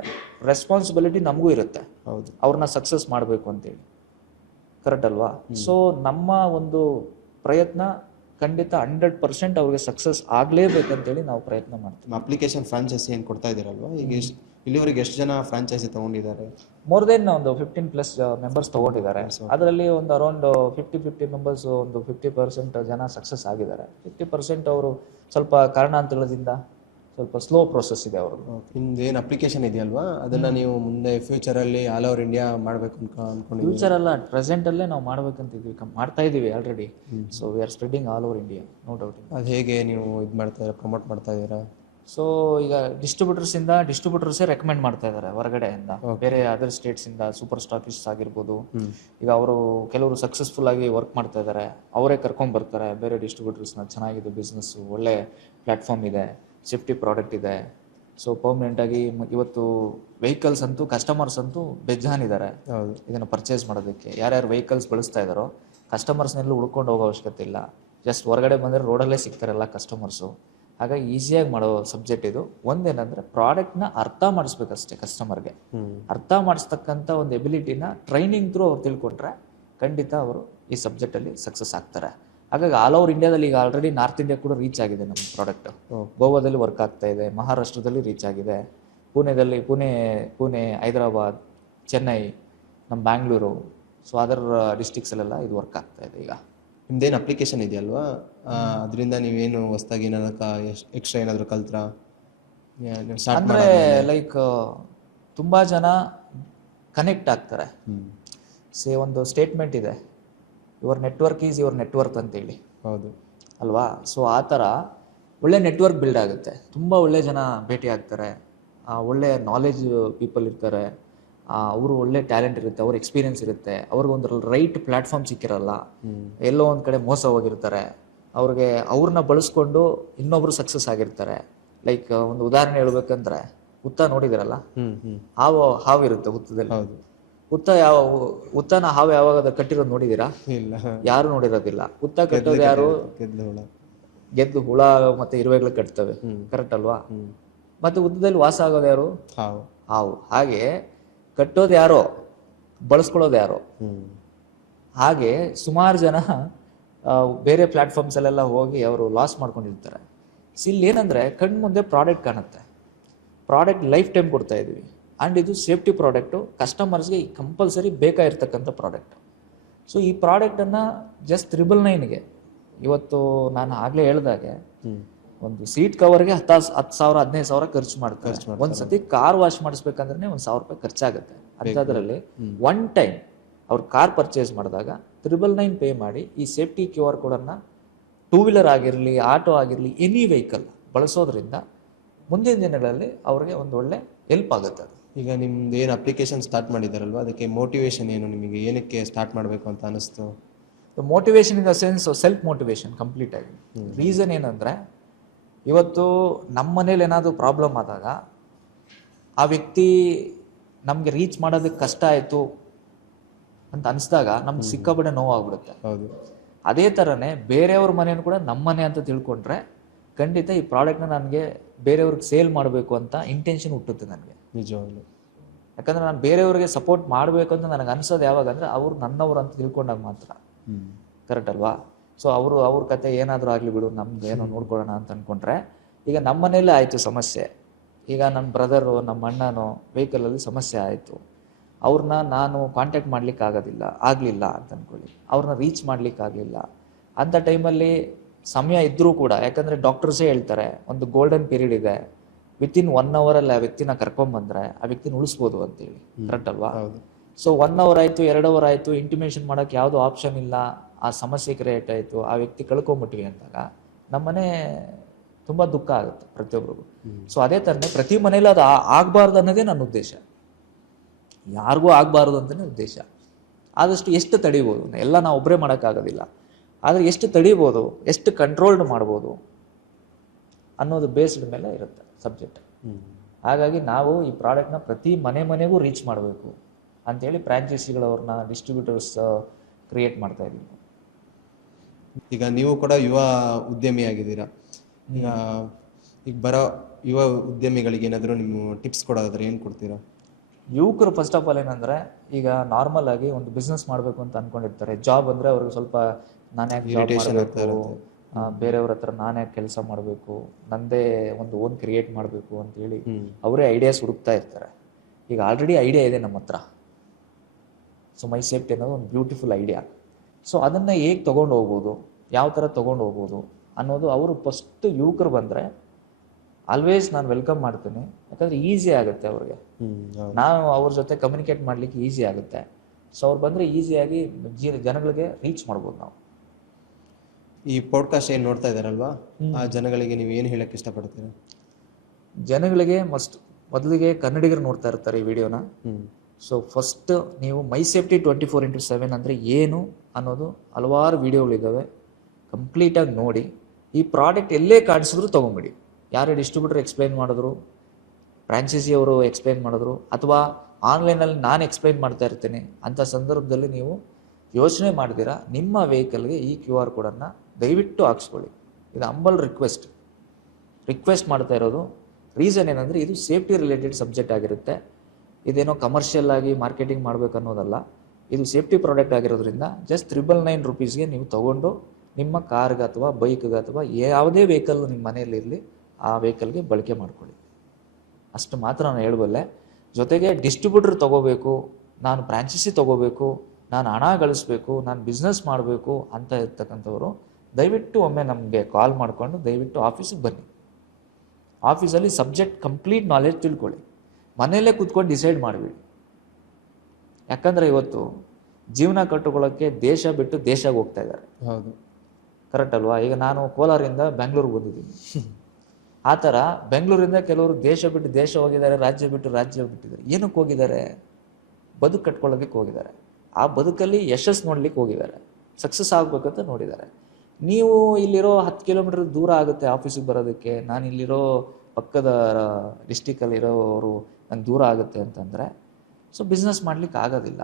ರೆಸ್ಪಾನ್ಸಿಬಿಲಿಟಿ ನಮಗೂ ಇರುತ್ತೆ. ಹೌದು. ಅವ್ರನ್ನ ಸಕ್ಸಸ್ ಮಾಡಬೇಕು ಅಂತೇಳಿ, ಕರೆಕ್ಟ್ ಅಲ್ವಾ? ಸೊ ನಮ್ಮ ಒಂದು ಪ್ರಯತ್ನ ಖಂಡಿತ 100% ಅವ್ರಿಗೆ ಸಕ್ಸಸ್ ಆಗಲೇಬೇಕಂತೇಳಿ ನಾವು ಪ್ರಯತ್ನ ಮಾಡ್ತೀವಿ. ಅಪ್ಲಿಕೇಶನ್ ಫ್ರಾಂಚೈಸಿ ಏನು ಕೊಡ್ತಾ ಇದ್ದೀರಲ್ವ, ಈಗ ಇಲ್ಲಿವರೆಗೆ ಎಷ್ಟು ಜನ ಫ್ರಾಂಚೈಸಿ ತೊಗೊಂಡಿದ್ದಾರೆ? ಮೋರ್ ದೆನ್ ಒಂದು 15+ ಮೆಂಬರ್ಸ್ ತೊಗೊಂಡಿದ್ದಾರೆ. ಅದರಲ್ಲಿ ಒಂದು ಅರೌಂಡ್ 50 ಮೆಂಬರ್ಸ್, ಒಂದು 50% ಜನ ಸಕ್ಸಸ್ ಆಗಿದ್ದಾರೆ. 50% ಅವರು ಸ್ವಲ್ಪ ಕಾರಣಾಂತರದಿಂದ ಸ್ವಲ್ಪ ಸ್ಲೋ ಪ್ರೋಸೆಸ್ ಇದೆ ಅವ್ರದ್ದು. ನಿಮ್ದು ಏನು ಅಪ್ಲಿಕೇಶನ್ ಇದೆಯಲ್ವಾ ಅದನ್ನು ನೀವು ಮುಂದೆ ಫ್ಯೂಚರಲ್ಲಿ ಆಲ್ ಓವರ್ ಇಂಡಿಯಾ ಮಾಡಬೇಕು ಅನ್ಕೊಂಡಿದ್ದೀವಿ? ಫ್ಯೂಚರ್ ಅಲ್ಲ, ಪ್ರೆಸೆಂಟಲ್ಲೇ ನಾವು ಮಾಡ್ಬೇಕಂತಿದ್ವಿ, ಮಾಡ್ತಾ ಇದ್ದೀವಿ already. So we are spreading all over India, no doubt. ಅದು ಹೇಗೆ ನೀವು ಇದು ಮಾಡ್ತಾ ಇದ್ದೀರಾ, ಪ್ರಮೋಟ್ ಮಾಡ್ತಾ ಇದ್ದೀರಾ? ಸೊ ಈಗ ಡಿಸ್ಟ್ರಿಬ್ಯೂಟರ್ಸೇ ರೆಕಮೆಂಡ್ ಮಾಡ್ತಾ ಇದ್ದಾರೆ ಹೊರಗಡೆಯಿಂದ, ಬೇರೆ ಅದರ್ ಸ್ಟೇಟ್ಸಿಂದ ಸೂಪರ್ ಸ್ಟಾಕಿಸ್ಟ್ಸ್ ಆಗಿರ್ಬೋದು. ಈಗ ಅವರು ಕೆಲವರು ಸಕ್ಸಸ್ಫುಲ್ ಆಗಿ ವರ್ಕ್ ಮಾಡ್ತಾ ಇದ್ದಾರೆ, ಅವರೇ ಕರ್ಕೊಂಡ್ಬರ್ತಾರೆ ಬೇರೆ ಡಿಸ್ಟ್ರಿಬ್ಯೂಟರ್ಸ್ನ. ಚೆನ್ನಾಗಿದೆ ಬಿಸ್ನೆಸ್ಸು, ಒಳ್ಳೆ ಪ್ಲ್ಯಾಟ್ಫಾರ್ಮ್ ಇದೆ, ಸೇಫ್ಟಿ ಪ್ರಾಡಕ್ಟ್ ಇದೆ. ಸೊ ಪರ್ಮನೆಂಟಾಗಿ ಇವತ್ತು ವೆಹಿಕಲ್ಸ್ ಅಂತೂ ಕಸ್ಟಮರ್ಸ್ ಅಂತೂ ಬೇಜಾನಿದ್ದಾರೆ ಇದನ್ನು ಪರ್ಚೇಸ್ ಮಾಡೋದಕ್ಕೆ. ಯಾರ್ಯಾರು ವೆಹಿಕಲ್ಸ್ ಬಳಸ್ತಾ ಇದ್ದಾರೋ ಕಸ್ಟಮರ್ಸ್ನೆಲ್ಲೂ ಹುಡ್ಕೊಂಡು ಹೋಗೋ ಅವಶ್ಯಕತೆ ಇಲ್ಲ, ಜಸ್ಟ್ ಹೊರಗಡೆ ಬಂದರೆ ರೋಡಲ್ಲೇ ಸಿಗ್ತಾರಲ್ಲ ಕಸ್ಟಮರ್ಸು. ಹಾಗಾಗಿ ಈಸಿಯಾಗಿ ಮಾಡೋ ಸಬ್ಜೆಕ್ಟ್ ಇದು. ಒಂದೇನಂದರೆ ಪ್ರಾಡಕ್ಟ್ನ ಅರ್ಥ ಮಾಡಿಸ್ಬೇಕಷ್ಟೇ ಕಸ್ಟಮರ್ಗೆ. ಅರ್ಥ ಮಾಡಿಸ್ತಕ್ಕಂಥ ಒಂದು ಎಬಿಲಿಟಿನ ಟ್ರೈನಿಂಗ್ ಥ್ರೂ ಅವ್ರು ತಿಳ್ಕೊಂಡ್ರೆ ಖಂಡಿತ ಅವರು ಈ ಸಬ್ಜೆಕ್ಟಲ್ಲಿ ಸಕ್ಸಸ್ ಆಗ್ತಾರೆ. ಹಾಗಾಗಿ ಆಲ್ ಓವರ್ ಇಂಡಿಯಾದಲ್ಲಿ ಈಗ ಆಲ್ರೆಡಿ ನಾರ್ತ್ ಇಂಡಿಯಾ ಕೂಡ ರೀಚ್ ಆಗಿದೆ ನಮ್ಮ ಪ್ರಾಡಕ್ಟ್. ಗೋವಾದಲ್ಲಿ ವರ್ಕ್ ಆಗ್ತಾ ಇದೆ, ಮಹಾರಾಷ್ಟ್ರದಲ್ಲಿ ರೀಚ್ ಆಗಿದೆ, ಪುಣೆ, ಹೈದರಾಬಾದ್, ಚೆನ್ನೈ, ನಮ್ಮ ಬ್ಯಾಂಗ್ಳೂರು, ಸೊ ಅದರ್ ಡಿಸ್ಟಿಕ್ಸಲ್ಲೆಲ್ಲ ಇದು ವರ್ಕ್ ಆಗ್ತಾ ಇದೆ. ಈಗ ನಿಮ್ದೇನು ಅಪ್ಲಿಕೇಶನ್ ಇದೆಯಲ್ವಾ ಅದರಿಂದ ನೀವೇನು ಹೊಸದಾಗಿ ಏನಾದ್ರು ಎಕ್ಸ್ಟ್ರಾ ಏನಾದರೂ ಕಲ್ತ್ರಾ? ಅಂದರೆ ಲೈಕ್ ತುಂಬ ಜನ ಕನೆಕ್ಟ್ ಆಗ್ತಾರೆ. ಒಂದು ಸ್ಟೇಟ್ಮೆಂಟ್ ಇದೆ, your network is your network ಅಂತೇಳಿ. ಹೌದು ಅಲ್ವಾ? ಸೊ ಆ ಥರ ಒಳ್ಳೆ ನೆಟ್ವರ್ಕ್ ಬಿಲ್ಡ್ ಆಗುತ್ತೆ, ತುಂಬ ಒಳ್ಳೆ ಜನ ಭೇಟಿ ಆಗ್ತಾರೆ, ಒಳ್ಳೆ ನಾಲೆಜ್ ಪೀಪಲ್ ಇರ್ತಾರೆ, ಅವರು ಒಳ್ಳೆ ಟ್ಯಾಲೆಂಟ್ ಇರುತ್ತೆ, ಅವ್ರ ಎಕ್ಸ್ಪೀರಿಯನ್ಸ್ ಇರುತ್ತೆ, ಅವ್ರಿಗೊಂದು ರೈಟ್ ಪ್ಲ್ಯಾಟ್ಫಾರ್ಮ್ ಸಿಕ್ಕಿರಲ್ಲ, ಎಲ್ಲೋ ಒಂದು ಕಡೆ ಮೋಸ ಹೋಗಿರ್ತಾರೆ, ಅವ್ರನ್ನ ಬಳಸ್ಕೊಂಡು ಇನ್ನೊಬ್ರು ಸಕ್ಸಸ್ ಆಗಿರ್ತಾರೆ. ಲೈಕ್ ಒಂದು ಉದಾಹರಣೆ ಹೇಳ್ಬೇಕಂದ್ರೆ, ಹುತ್ತ ನೋಡಿದಿರಲ್ಲ, ಹಾವಿರುತ್ತೆ ಹುತ್ತದಲ್ಲಿ. ಹುತ್ತನ ಹಾವು ಯಾವಾಗ ಕಟ್ಟಿರೋದು ನೋಡಿದೀರಾ? ಯಾರು ನೋಡಿರೋದಿಲ್ಲ. ಹುತ್ತ ಕಟ್ಟೋದು ಯಾರು? ಗೆದ್ದು ಹುಳ ಮತ್ತೆ ಇರುವೆಗಳು ಕಟ್ತವೆ, ಕರೆಕ್ಟ್ ಅಲ್ವಾ? ಮತ್ತೆ ಹುತ್ತದಲ್ಲಿ ವಾಸ ಆಗೋದು ಯಾರು? ಹಾವು. ಹಾಗೆ ಕಟ್ಟೋದು ಯಾರೋ, ಬಳಸ್ಕೊಳ್ಳೋದು ಯಾರೋ. ಹಾಗೆ ಸುಮಾರು ಜನ ಬೇರೆ ಪ್ಲಾಟ್ಫಾರ್ಮ್ಸಲ್ಲೆಲ್ಲ ಹೋಗಿ ಅವರು ಲಾಸ್ ಮಾಡ್ಕೊಂಡಿರ್ತಾರೆ. ಇಲ್ಲಿ ಏನಂದರೆ ಕಣ್ಮುಂದೆ ಪ್ರಾಡಕ್ಟ್ ಕಾಣುತ್ತೆ, ಪ್ರಾಡಕ್ಟ್ ಲೈಫ್ ಟೈಮ್ ಕೊಡ್ತಾ ಇದ್ದೀವಿ, ಆ್ಯಂಡ್ ಇದು ಸೇಫ್ಟಿ ಪ್ರಾಡಕ್ಟು, ಕಸ್ಟಮರ್ಸ್ಗೆ ಕಂಪಲ್ಸರಿ ಬೇಕಾಗಿರ್ತಕ್ಕಂಥ ಪ್ರಾಡಕ್ಟ್. ಸೊ ಈ ಪ್ರಾಡಕ್ಟನ್ನು ಜಸ್ಟ್ 999ಗೆ ಇವತ್ತು ನಾನು ಆಗಲೇ ಹೇಳ್ದಾಗೆ ಒಂದು ಸೀಟ್ ಕವರ್ಗೆ 10,000 15,000 ಖರ್ಚು ಮಾಡ್ತಾರೆ. ಒಂದು ಸತಿ ಕಾರ್ ವಾಶ್ ಮಾಡಿಸ್ಬೇಕಂದ್ರೆ ₹1,000 ಖರ್ಚಾಗುತ್ತೆ. ಅಂಥದ್ರಲ್ಲಿ ಒನ್ ಟೈಮ್ ಅವ್ರು ಕಾರ್ ಪರ್ಚೇಸ್ ಮಾಡಿದಾಗ 999 ಪೇ ಮಾಡಿ ಈ ಸೇಫ್ಟಿ QR ಕೋಡನ್ನು ಟೂ ವೀಲರ್ ಆಗಿರಲಿ, ಆಟೋ ಆಗಿರಲಿ, ಎನಿ ವೆಹಿಕಲ್ ಬಳಸೋದ್ರಿಂದ ಮುಂದಿನ ದಿನಗಳಲ್ಲಿ ಅವ್ರಿಗೆ ಒಂದು ಒಳ್ಳೆ ಹೆಲ್ಪ್ ಆಗುತ್ತೆ. ಅದು ಈಗ ನಿಮ್ದು ಏನು ಅಪ್ಲಿಕೇಶನ್ ಸ್ಟಾರ್ಟ್ ಮಾಡಿದಾರಲ್ವ, ಅದಕ್ಕೆ ಮೋಟಿವೇಶನ್ ಏನು, ನಿಮಗೆ ಏನಕ್ಕೆ ಸ್ಟಾರ್ಟ್ ಮಾಡಬೇಕು ಅಂತ ಅನಿಸ್ತು? Motivation in the sense self motivation complete ಆಗಿ. ರೀಸನ್ ಏನಂದರೆ, ಇವತ್ತು ನಮ್ಮ ಮನೇಲಿ ಏನಾದರೂ ಪ್ರಾಬ್ಲಮ್ ಆದಾಗ ಆ ವ್ಯಕ್ತಿ ನಮಗೆ ರೀಚ್ ಮಾಡೋದಕ್ಕೆ ಕಷ್ಟ ಆಯಿತು ಅಂತ ಅನಿಸಿದಾಗ ನಮ್ಗೆ ಸಿಕ್ಕಾಪಟ್ಟೆ ನೋವಾಗ್ಬಿಡುತ್ತೆ. ಹೌದು. ಅದೇ ಥರನೇ ಬೇರೆಯವ್ರ ಮನೇನು ಕೂಡ ನಮ್ಮ ಮನೆ ಅಂತ ತಿಳ್ಕೊಂಡ್ರೆ ಖಂಡಿತ ಈ ಪ್ರಾಡಕ್ಟ್ನ ನನಗೆ ಬೇರೆಯವ್ರಿಗೆ ಸೇಲ್ ಮಾಡಬೇಕು ಅಂತ ಇಂಟೆನ್ಷನ್ ಹುಟ್ಟುತ್ತೆ ನನಗೆ. ನಿಜವಾಗ್ಲು. ಯಾಕಂದರೆ ನಾನು ಬೇರೆಯವ್ರಿಗೆ ಸಪೋರ್ಟ್ ಮಾಡಬೇಕು ಅಂತ ನನಗೆ ಅನ್ಸೋದು ಯಾವಾಗ ಅಂದರೆ ಅವ್ರು ನನ್ನವ್ರು ಅಂತ ತಿಳ್ಕೊಂಡಾಗ ಮಾತ್ರ. ಕರೆಕ್ಟ್ ಅಲ್ವಾ? ಸೊ ಅವ್ರ ಕತೆ ಏನಾದರೂ ಆಗಲಿ ಬಿಡು, ನಮ್ದು ಏನೋ ನೋಡ್ಕೊಳ್ಳೋಣ ಅಂತ ಅಂದ್ಕೊಂಡ್ರೆ, ಈಗ ನಮ್ಮ ಮನೇಲೇ ಆಯಿತು ಸಮಸ್ಯೆ. ಈಗ ನನ್ನ ಬ್ರದರು, ನಮ್ಮ ಅಣ್ಣನೋ ವೆಹಿಕಲಲ್ಲಿ ಸಮಸ್ಯೆ ಆಯಿತು, ಅವ್ರನ್ನ ನಾನು ಕಾಂಟ್ಯಾಕ್ಟ್ ಆಗಲಿಲ್ಲ ಅಂತ ಅಂದ್ಕೊಳ್ಳಿ, ಅವ್ರನ್ನ ರೀಚ್ ಮಾಡಲಿಕ್ಕಾಗಲಿಲ್ಲ. ಅಂಥ ಟೈಮಲ್ಲಿ ಸಮಯ ಇದ್ದರೂ ಕೂಡ, ಯಾಕಂದರೆ ಡಾಕ್ಟರ್ಸೇ ಹೇಳ್ತಾರೆ ಒಂದು ಗೋಲ್ಡನ್ ಪೀರಿಯಡ್ ಇದೆ, ವಿತಿನ್ 1 ಅವರಲ್ಲಿ ಆ ವ್ಯಕ್ತಿನ ಕರ್ಕೊಂಬಂದ್ರೆ ಆ ವ್ಯಕ್ತಿನ ಉಳಿಸ್ಬೋದು ಅಂತೇಳಿ. ಕರೆಕ್ಟ್ ಅಲ್ವಾ? ಸೊ 1 ಅವರ್ ಆಯಿತು, 2 ಅವರ್ ಆಯಿತು, ಇಂಟಿಮೇಷನ್ ಮಾಡೋಕ್ಕೆ ಯಾವುದೋ ಆಪ್ಷನ್ ಇಲ್ಲ, ಆ ಸಮಸ್ಯೆ ಕ್ರಿಯೇಟ್ ಆಯಿತು, ಆ ವ್ಯಕ್ತಿ ಕಳ್ಕೊಂಬಿಟ್ವಿ ಅಂದಾಗ ನಮ್ಮನೆ ತುಂಬ ದುಃಖ ಆಗುತ್ತೆ ಪ್ರತಿಯೊಬ್ಬರಿಗೂ. ಸೊ ಅದೇ ಥರನೇ ಪ್ರತಿ ಮನೇಲಿ ಅದು ಆಗಬಾರ್ದು ಅನ್ನೋದೇ ನನ್ನ ಉದ್ದೇಶ. ಯಾರಿಗೂ ಆಗಬಾರ್ದು ಅಂತಲೇ ಉದ್ದೇಶ. ಆದಷ್ಟು ಎಷ್ಟು ತಡಿಬೋದು, ಎಲ್ಲ ನಾವು ಒಬ್ಬರೇ ಮಾಡೋಕ್ಕಾಗೋದಿಲ್ಲ, ಆದರೆ ಎಷ್ಟು ತಡಿಬೋದು, ಎಷ್ಟು ಕಂಟ್ರೋಲ್ಡ್ ಮಾಡ್ಬೋದು ಅನ್ನೋದು ಬೇಸ್ಡ್ ಮೇಲೆ ಇರುತ್ತೆ ಸಬ್ಜೆಕ್ಟ್. ಹಾಗಾಗಿ ನಾವು ಈ ಪ್ರಾಡಕ್ಟ್ನ ಪ್ರತಿ ಮನೆಗೂ ರೀಚ್ ಮಾಡಬೇಕು ಅಂತೇಳಿ ಫ್ರಾಂಚೈಸಿಗಳವ್ರನ್ನ, ಡಿಸ್ಟ್ರಿಬ್ಯೂಟರ್ಸ್ ಕ್ರಿಯೇಟ್ ಮಾಡ್ತಾ ಇದ್ದೀವಿ. ಈಗ ನೀವು ಕೂಡ ಯುವ ಉದ್ಯಮಿಯಾಗಿದ್ದೀರಾ. ಈಗ ಬರೋ ಯುವ ಉದ್ಯಮಿಗಳಿಗೆ ಏನಾದರೂ ನೀವು ಟಿಪ್ಸ್ ಕೊಡೋದಾದ್ರೆ ಏನು ಕೊಡ್ತೀರಾ? ಯುವಕರು ಫಸ್ಟ್ ಆಫ್ ಆಲ್ ಏನಂದರೆ, ಈಗ ನಾರ್ಮಲ್ ಆಗಿ ಒಂದು ಬಿಸ್ನೆಸ್ ಮಾಡಬೇಕು ಅಂತ ಅಂದ್ಕೊಂಡಿರ್ತಾರೆ. ಜಾಬ್ ಅಂದರೆ ಅವ್ರಿಗೆ ಸ್ವಲ್ಪ ನಾನು ಯಾಕೆ ಜಾಬ್ ಮಾಡಬೇಕು, ಬೇರೆಯವ್ರ ಹತ್ರ ನಾನು ಯಾಕೆ ಕೆಲಸ ಮಾಡಬೇಕು, ನನ್ನದೇ ಒಂದು ಓನ್ ಕ್ರಿಯೇಟ್ ಮಾಡಬೇಕು ಅಂತೇಳಿ ಅವರೇ ಐಡಿಯಾಸ್ ಹುಡುಕ್ತಾ ಇರ್ತಾರೆ. ಈಗ ಆಲ್ರೆಡಿ ಐಡಿಯಾ ಇದೆ ನಮ್ಮ ಹತ್ರ. ಸೊ ಮೈ ಸೇಫ್ಟಿ ಅನ್ನೋದು ಒಂದು ಬ್ಯೂಟಿಫುಲ್ ಐಡಿಯಾ. ಸೊ ಅದನ್ನು ಹೇಗೆ ತೊಗೊಂಡು ಹೋಗ್ಬೋದು, ಯಾವ ಥರ ತೊಗೊಂಡು ಹೋಗ್ಬೋದು ಅನ್ನೋದು ಅವರು ಫಸ್ಟ್ ಯುವಕರು ಬಂದರೆ ಆಲ್ವೇಸ್ ನಾನು ವೆಲ್ಕಮ್ ಮಾಡ್ತೀನಿ. ಯಾಕಂದರೆ ಈಸಿ ಆಗುತ್ತೆ ಅವ್ರಿಗೆ, ನಾವು ಅವ್ರ ಜೊತೆ ಕಮ್ಯುನಿಕೇಟ್ ಮಾಡಲಿಕ್ಕೆ ಈಸಿ ಆಗುತ್ತೆ. ಸೊ ಅವ್ರು ಬಂದರೆ ಈಸಿಯಾಗಿ ಜನಗಳಿಗೆ ರೀಚ್ ಮಾಡ್ಬೋದು ನಾವು. ಈ ಪಾಡ್ಕಾಸ್ಟ್ ಏನು ನೋಡ್ತಾ ಇದ್ದಾರಲ್ವಾ, ಆ ಜನಗಳಿಗೆ ನೀವು ಏನು ಹೇಳಕ್ಕೆ ಇಷ್ಟಪಡ್ತೀರಾ? ಜನಗಳಿಗೆ ಮೊದಲಿಗೆ ಕನ್ನಡಿಗರು ನೋಡ್ತಾ ಇರ್ತಾರೆ ಈ ವಿಡಿಯೋನ. ಸೊ ಫಸ್ಟ್ ನೀವು ಮೈ ಸೇಫ್ಟಿ 24x7 ಅಂದರೆ ಏನು ಅನ್ನೋದು ಹಲವಾರು ವಿಡಿಯೋಗಳಿದ್ದಾವೆ, ಕಂಪ್ಲೀಟಾಗಿ ನೋಡಿ. ಈ ಪ್ರಾಡಕ್ಟ್ ಎಲ್ಲೇ ಕಾಣಿಸಿದ್ರು ತೊಗೊಂಬಿಡಿ. ಯಾರೇ ಡಿಸ್ಟ್ರಿಬ್ಯೂಟರ್ ಎಕ್ಸ್ಪ್ಲೈನ್ ಮಾಡಿದ್ರು, ಫ್ರಾಂಚೈಸಿ ಅವರು ಎಕ್ಸ್ಪ್ಲೈನ್ ಮಾಡಿದ್ರು, ಅಥವಾ ಆನ್ಲೈನಲ್ಲಿ ನಾನು ಎಕ್ಸ್ಪ್ಲೈನ್ ಮಾಡ್ತಾ ಇರ್ತೀನಿ, ಅಂಥ ಸಂದರ್ಭದಲ್ಲಿ ನೀವು ಯೋಚನೆ ಮಾಡ್ತೀರಾ ನಿಮ್ಮ ವೆಹಿಕಲ್ಗೆ ಈ QR ಕೋಡನ್ನು ದಯವಿಟ್ಟು ಹಾಕ್ಸ್ಕೊಳ್ಳಿ. ಇದು ಹಂಬಲ್ ರಿಕ್ವೆಸ್ಟ್ ಮಾಡ್ತಾ ಇರೋದು. ರೀಸನ್ ಏನಂದರೆ ಇದು ಸೇಫ್ಟಿ ರಿಲೇಟೆಡ್ ಸಬ್ಜೆಕ್ಟ್ ಆಗಿರುತ್ತೆ. ಇದೇನೋ ಕಮರ್ಷಿಯಲ್ ಆಗಿ ಮಾರ್ಕೆಟಿಂಗ್ ಮಾಡಬೇಕು ಅನ್ನೋದಲ್ಲ. ಇದು ಸೇಫ್ಟಿ ಪ್ರಾಡಕ್ಟ್ ಆಗಿರೋದ್ರಿಂದ ಜಸ್ಟ್ 999 ರೂಪೀಸ್ಗೆ ನೀವು ತೊಗೊಂಡು ನಿಮ್ಮ ಕಾರ್ಗೆ ಅಥವಾ ಬೈಕ್ಗೆ ಅಥವಾ ಯಾವುದೇ ವೆಹಿಕಲ್ ನಿಮ್ಮ ಮನೆಯಲ್ಲಿರಲಿ ಆ ವೆಹಿಕಲ್ಗೆ ಬಳಕೆ ಮಾಡ್ಕೊಳ್ಳಿ. ಅಷ್ಟು ಮಾತ್ರ ನಾನು ಹೇಳಬಲ್ಲೆ. ಜೊತೆಗೆ ಡಿಸ್ಟ್ರಿಬ್ಯೂಟರ್ ತೊಗೋಬೇಕು, ನಾನು ಫ್ರಾಂಚೈಸಿ ತೊಗೋಬೇಕು, ನಾನು ಹಣ ಗಳಿಸ್ಬೇಕು, ನಾನು ಬಿಸ್ನೆಸ್ ಮಾಡಬೇಕು ಅಂತ ಇರ್ತಕ್ಕಂಥವ್ರು ದಯವಿಟ್ಟು ಒಮ್ಮೆ ನಮಗೆ ಕಾಲ್ ಮಾಡಿಕೊಂಡು ದಯವಿಟ್ಟು ಆಫೀಸಿಗೆ ಬನ್ನಿ. ಆಫೀಸಲ್ಲಿ ಸಬ್ಜೆಕ್ಟ್ ಕಂಪ್ಲೀಟ್ ನಾಲೆಡ್ಜ್ ತಿಳ್ಕೊಳ್ಳಿ. ಮನೆಯಲ್ಲೇ ಕೂತ್ಕೊಂಡು ಡಿಸೈಡ್ ಮಾಡಿಬಿಡಿ. ಯಾಕಂದರೆ ಇವತ್ತು ಜೀವನ ಕಟ್ಟುಕೊಳ್ಳೋಕ್ಕೆ ದೇಶ ಬಿಟ್ಟು ದೇಶಕ್ಕೆ ಹೋಗ್ತಾ ಇದ್ದಾರೆ. ಹೌದು, ಕರೆಕ್ಟ್ ಅಲ್ವಾ? ಈಗ ನಾನು ಕೋಲಾರಿಂದ ಬೆಂಗಳೂರಿಗೆ ಬಂದಿದ್ದೀನಿ. ಆ ಥರ ಬೆಂಗಳೂರಿಂದ ಕೆಲವರು ದೇಶ ಬಿಟ್ಟು ದೇಶ ಹೋಗಿದ್ದಾರೆ, ರಾಜ್ಯ ಬಿಟ್ಟು ರಾಜ್ಯ ಬಿಟ್ಟಿದ್ದಾರೆ. ಏನಕ್ಕೆ ಹೋಗಿದ್ದಾರೆ? ಬದುಕು ಕಟ್ಕೊಳ್ಳೋದಕ್ಕೆ ಹೋಗಿದ್ದಾರೆ. ಆ ಬದುಕಲ್ಲಿ ಯಶಸ್ಸು ನೋಡ್ಲಿಕ್ಕೆ ಹೋಗಿದ್ದಾರೆ, ಸಕ್ಸಸ್ ಆಗಬೇಕಂತ ನೋಡಿದ್ದಾರೆ. ನೀವು ಇಲ್ಲಿರೋ 10 ಕಿಲೋಮೀಟರ್ ದೂರ ಆಗುತ್ತೆ ಆಫೀಸಿಗೆ ಬರೋದಕ್ಕೆ, ನಾನು ಇಲ್ಲಿರೋ ಪಕ್ಕದ ಡಿಸ್ಟಿಕಲ್ಲಿರೋರು ನಂಗೆ ದೂರ ಆಗುತ್ತೆ ಅಂತಂದರೆ ಸೊ ಬಿಸ್ನೆಸ್ ಮಾಡ್ಲಿಕ್ಕೆ ಆಗೋದಿಲ್ಲ.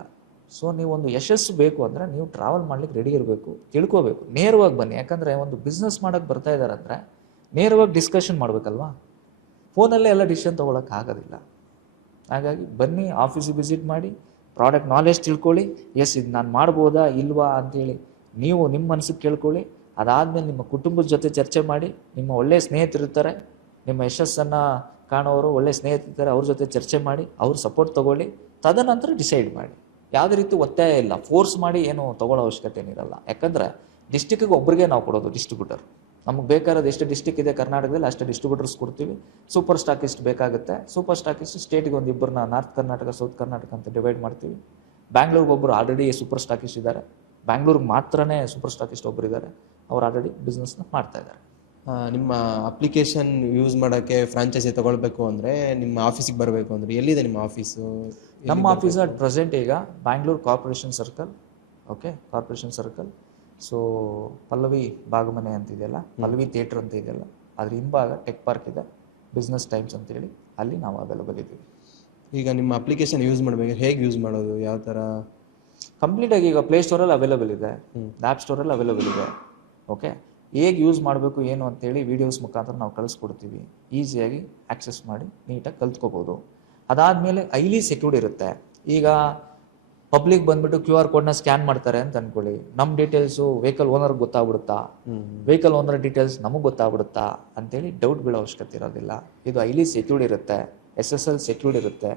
ಸೊ ನೀವೊಂದು ಯಶಸ್ಸು ಬೇಕು ಅಂದರೆ ನೀವು ಟ್ರಾವೆಲ್ ಮಾಡ್ಲಿಕ್ಕೆ ರೆಡಿ ಇರಬೇಕು, ತಿಳ್ಕೋಬೇಕು. ನೇರವಾಗಿ ಬನ್ನಿ. ಯಾಕಂದರೆ ಒಂದು ಬಿಸ್ನೆಸ್ ಮಾಡೋಕ್ಕೆ ಬರ್ತಾ ಇದ್ದಾರೆ ಅಂದರೆ ನೇರವಾಗಿ ಡಿಸ್ಕಷನ್ ಮಾಡಬೇಕಲ್ವಾ? ಫೋನಲ್ಲೇ ಎಲ್ಲ ಡಿಸಿಷನ್ ತೊಗೊಳಕ್ಕೆ ಆಗೋದಿಲ್ಲ. ಹಾಗಾಗಿ ಬನ್ನಿ, ಆಫೀಸಿಗೆ ವಿಸಿಟ್ ಮಾಡಿ, ಪ್ರಾಡಕ್ಟ್ ನಾಲೆಜ್ ತಿಳ್ಕೊಳ್ಳಿ. ಎಸ್ ಇದು ನಾನು ಮಾಡ್ಬೋದಾ ಇಲ್ವಾ ಅಂತೇಳಿ ನೀವು ನಿಮ್ಮ ಮನಸ್ಸಿಗೆ ಕೇಳ್ಕೊಳ್ಳಿ. ಅದಾದಮೇಲೆ ನಿಮ್ಮ ಕುಟುಂಬದ ಜೊತೆ ಚರ್ಚೆ ಮಾಡಿ. ನಿಮ್ಮ ಒಳ್ಳೆಯ ಸ್ನೇಹಿತರಿರ್ತಾರೆ, ನಿಮ್ಮ ಯಶಸ್ಸನ್ನು ಕಾಣೋರು ಒಳ್ಳೆಯ ಸ್ನೇಹಿತರಿರ್ತಾರೆ, ಅವ್ರ ಜೊತೆ ಚರ್ಚೆ ಮಾಡಿ, ಅವ್ರ ಸಪೋರ್ಟ್ ತೊಗೊಳ್ಳಿ. ತದನಂತರ ಡಿಸೈಡ್ ಮಾಡಿ. ಯಾವುದೇ ರೀತಿ ಒತ್ತಾಯ ಇಲ್ಲ, ಫೋರ್ಸ್ ಮಾಡಿ ಏನು ತೊಗೊಳ್ಳೋ ಅವಶ್ಯಕತೆ ಏನಿರಲ್ಲ. ಯಾಕಂದರೆ ಡಿಸ್ಟಿಕ್ಕಿಗೆ ಒಬ್ಬರಿಗೆ ನಾವು ಕೊಡೋದು ಡಿಸ್ಟ್ರಿಬ್ಯೂಟರ್. ನಮಗೆ ಬೇಕಾದ ಎಷ್ಟು ಡಿಸ್ಟಿಕ್ ಇದೆ ಕರ್ನಾಟಕದಲ್ಲಿ ಅಷ್ಟು ಡಿಸ್ಟ್ರಿಬ್ಯೂಟರ್ಸ್ ಕೊಡ್ತೀವಿ. ಸೂಪರ್ ಸ್ಟಾಕಿಸ್ಟ್ ಬೇಕಾಗುತ್ತೆ, ಸೂಪರ್ ಸ್ಟಾಕಿಸ್ಟ್ ಸ್ಟೇಟಿಗೆ ಒಂದು ಇಬ್ಬರನ್ನ ನಾರ್ತ್ ಕರ್ನಾಟಕ ಸೌತ್ ಕರ್ನಾಟಕ ಅಂತ ಡಿವೈಡ್ ಮಾಡ್ತೀವಿ. ಬ್ಯಾಂಗ್ಳೂರಿಗೆ ಒಬ್ಬರು ಆಲ್ರೆಡಿ ಸೂಪರ್ ಸ್ಟಾಕಿಸ್ಟ್ ಇದ್ದಾರೆ, ಬ್ಯಾಂಗ್ಳೂರಿಗೆ ಮಾತ್ರನೇ ಸೂಪರ್ ಸ್ಟಾಕಿಸ್ಟ್ ಒಬ್ಬರು ಇದ್ದಾರೆ, ಅವ್ರು ಆಲ್ರೆಡಿ ಬಿಸ್ನೆಸ್ನ ಮಾಡ್ತಾ ಇದ್ದಾರೆ. ನಿಮ್ಮ ಅಪ್ಲಿಕೇಶನ್ ಯೂಸ್ ಮಾಡೋಕ್ಕೆ ಫ್ರಾಂಚೈಸಿ ತೊಗೊಳ್ಬೇಕು ಅಂದರೆ ನಿಮ್ಮ ಆಫೀಸಿಗೆ ಬರಬೇಕು ಅಂದರೆ ಎಲ್ಲಿದೆ ನಿಮ್ಮ ಆಫೀಸು? ನಮ್ಮ ಆಫೀಸ್ ಅಟ್ ಪ್ರೆಸೆಂಟ್ ಈಗ Bangalore corporation circle. Okay, corporation circle. So Pallavi Bagmane ಅಂತ ಇದೆಯಲ್ಲ, ಪಲ್ಲವಿ ಥಿಯೇಟ್ರ್ ಅಂತ ಇದೆಯಲ್ಲ, ಅದ್ರ ಹಿಂಭಾಗ ಟೆಕ್ ಪಾರ್ಕ್ ಇದೆ, ಬಿಸ್ನೆಸ್ ಟೈಮ್ಸ್ ಅಂತೇಳಿ, ಅಲ್ಲಿ ನಾವು ಅವೈಲೇಬಲ್ ಇದ್ದೀವಿ. ಈಗ ನಿಮ್ಮ ಅಪ್ಲಿಕೇಶನ್ ಯೂಸ್ ಮಾಡಬೇಕು, ಹೇಗೆ ಯೂಸ್ ಮಾಡೋದು, ಯಾವ ಥರ? ಕಂಪ್ಲೀಟಾಗಿ ಈಗ ಪ್ಲೇಸ್ಟೋರಲ್ಲಿ ಅವೈಲೇಬಲ್ ಇದೆ, ಆ್ಯಪ್ ಸ್ಟೋರಲ್ಲಿ ಅವೈಲೇಬಲ್ ಇದೆ. ಓಕೆ, ಹೇಗೆ ಯೂಸ್ ಮಾಡಬೇಕು ಏನು ಅಂತೇಳಿ ವೀಡಿಯೋಸ್ ಮುಖಾಂತರ ನಾವು ಕಳಿಸ್ಕೊಡ್ತೀವಿ. ಈಸಿಯಾಗಿ ಆ್ಯಕ್ಸೆಸ್ ಮಾಡಿ ನೀಟಾಗಿ ಕಲ್ತ್ಕೋಬೋದು. ಅದಾದಮೇಲೆ ಹೈಲಿ ಸೆಕ್ಯೂರ್ಡ್ ಇರುತ್ತೆ. ಈಗ ಪಬ್ಲಿಕ್ ಬಂದ್ಬಿಟ್ಟು QR ಕೋಡ್ನ ಸ್ಕ್ಯಾನ್ ಮಾಡ್ತಾರೆ ಅಂತ ಅಂದ್ಕೊಳ್ಳಿ, ನಮ್ಮ ಡೀಟೇಲ್ಸು ವೆಹಿಕಲ್ ಓನರ್ಗೆ ಗೊತ್ತಾಗ್ಬಿಡುತ್ತಾ, ವೆಹಿಕಲ್ ಓನರ್ ಡೀಟೇಲ್ಸ್ ನಮಗೆ ಗೊತ್ತಾಗ್ಬಿಡುತ್ತಾ ಅಂತೇಳಿ ಡೌಟ್ ಬೀಳೋ ಅವಶ್ಯಕತೆ ಇರೋದಿಲ್ಲ. ಇದು ಹೈಲಿ ಸೆಕ್ಯೂರ್ಡ್ ಇರುತ್ತೆ, SSL ಸೆಕ್ಯೂರ್ಡ್ ಇರುತ್ತೆ.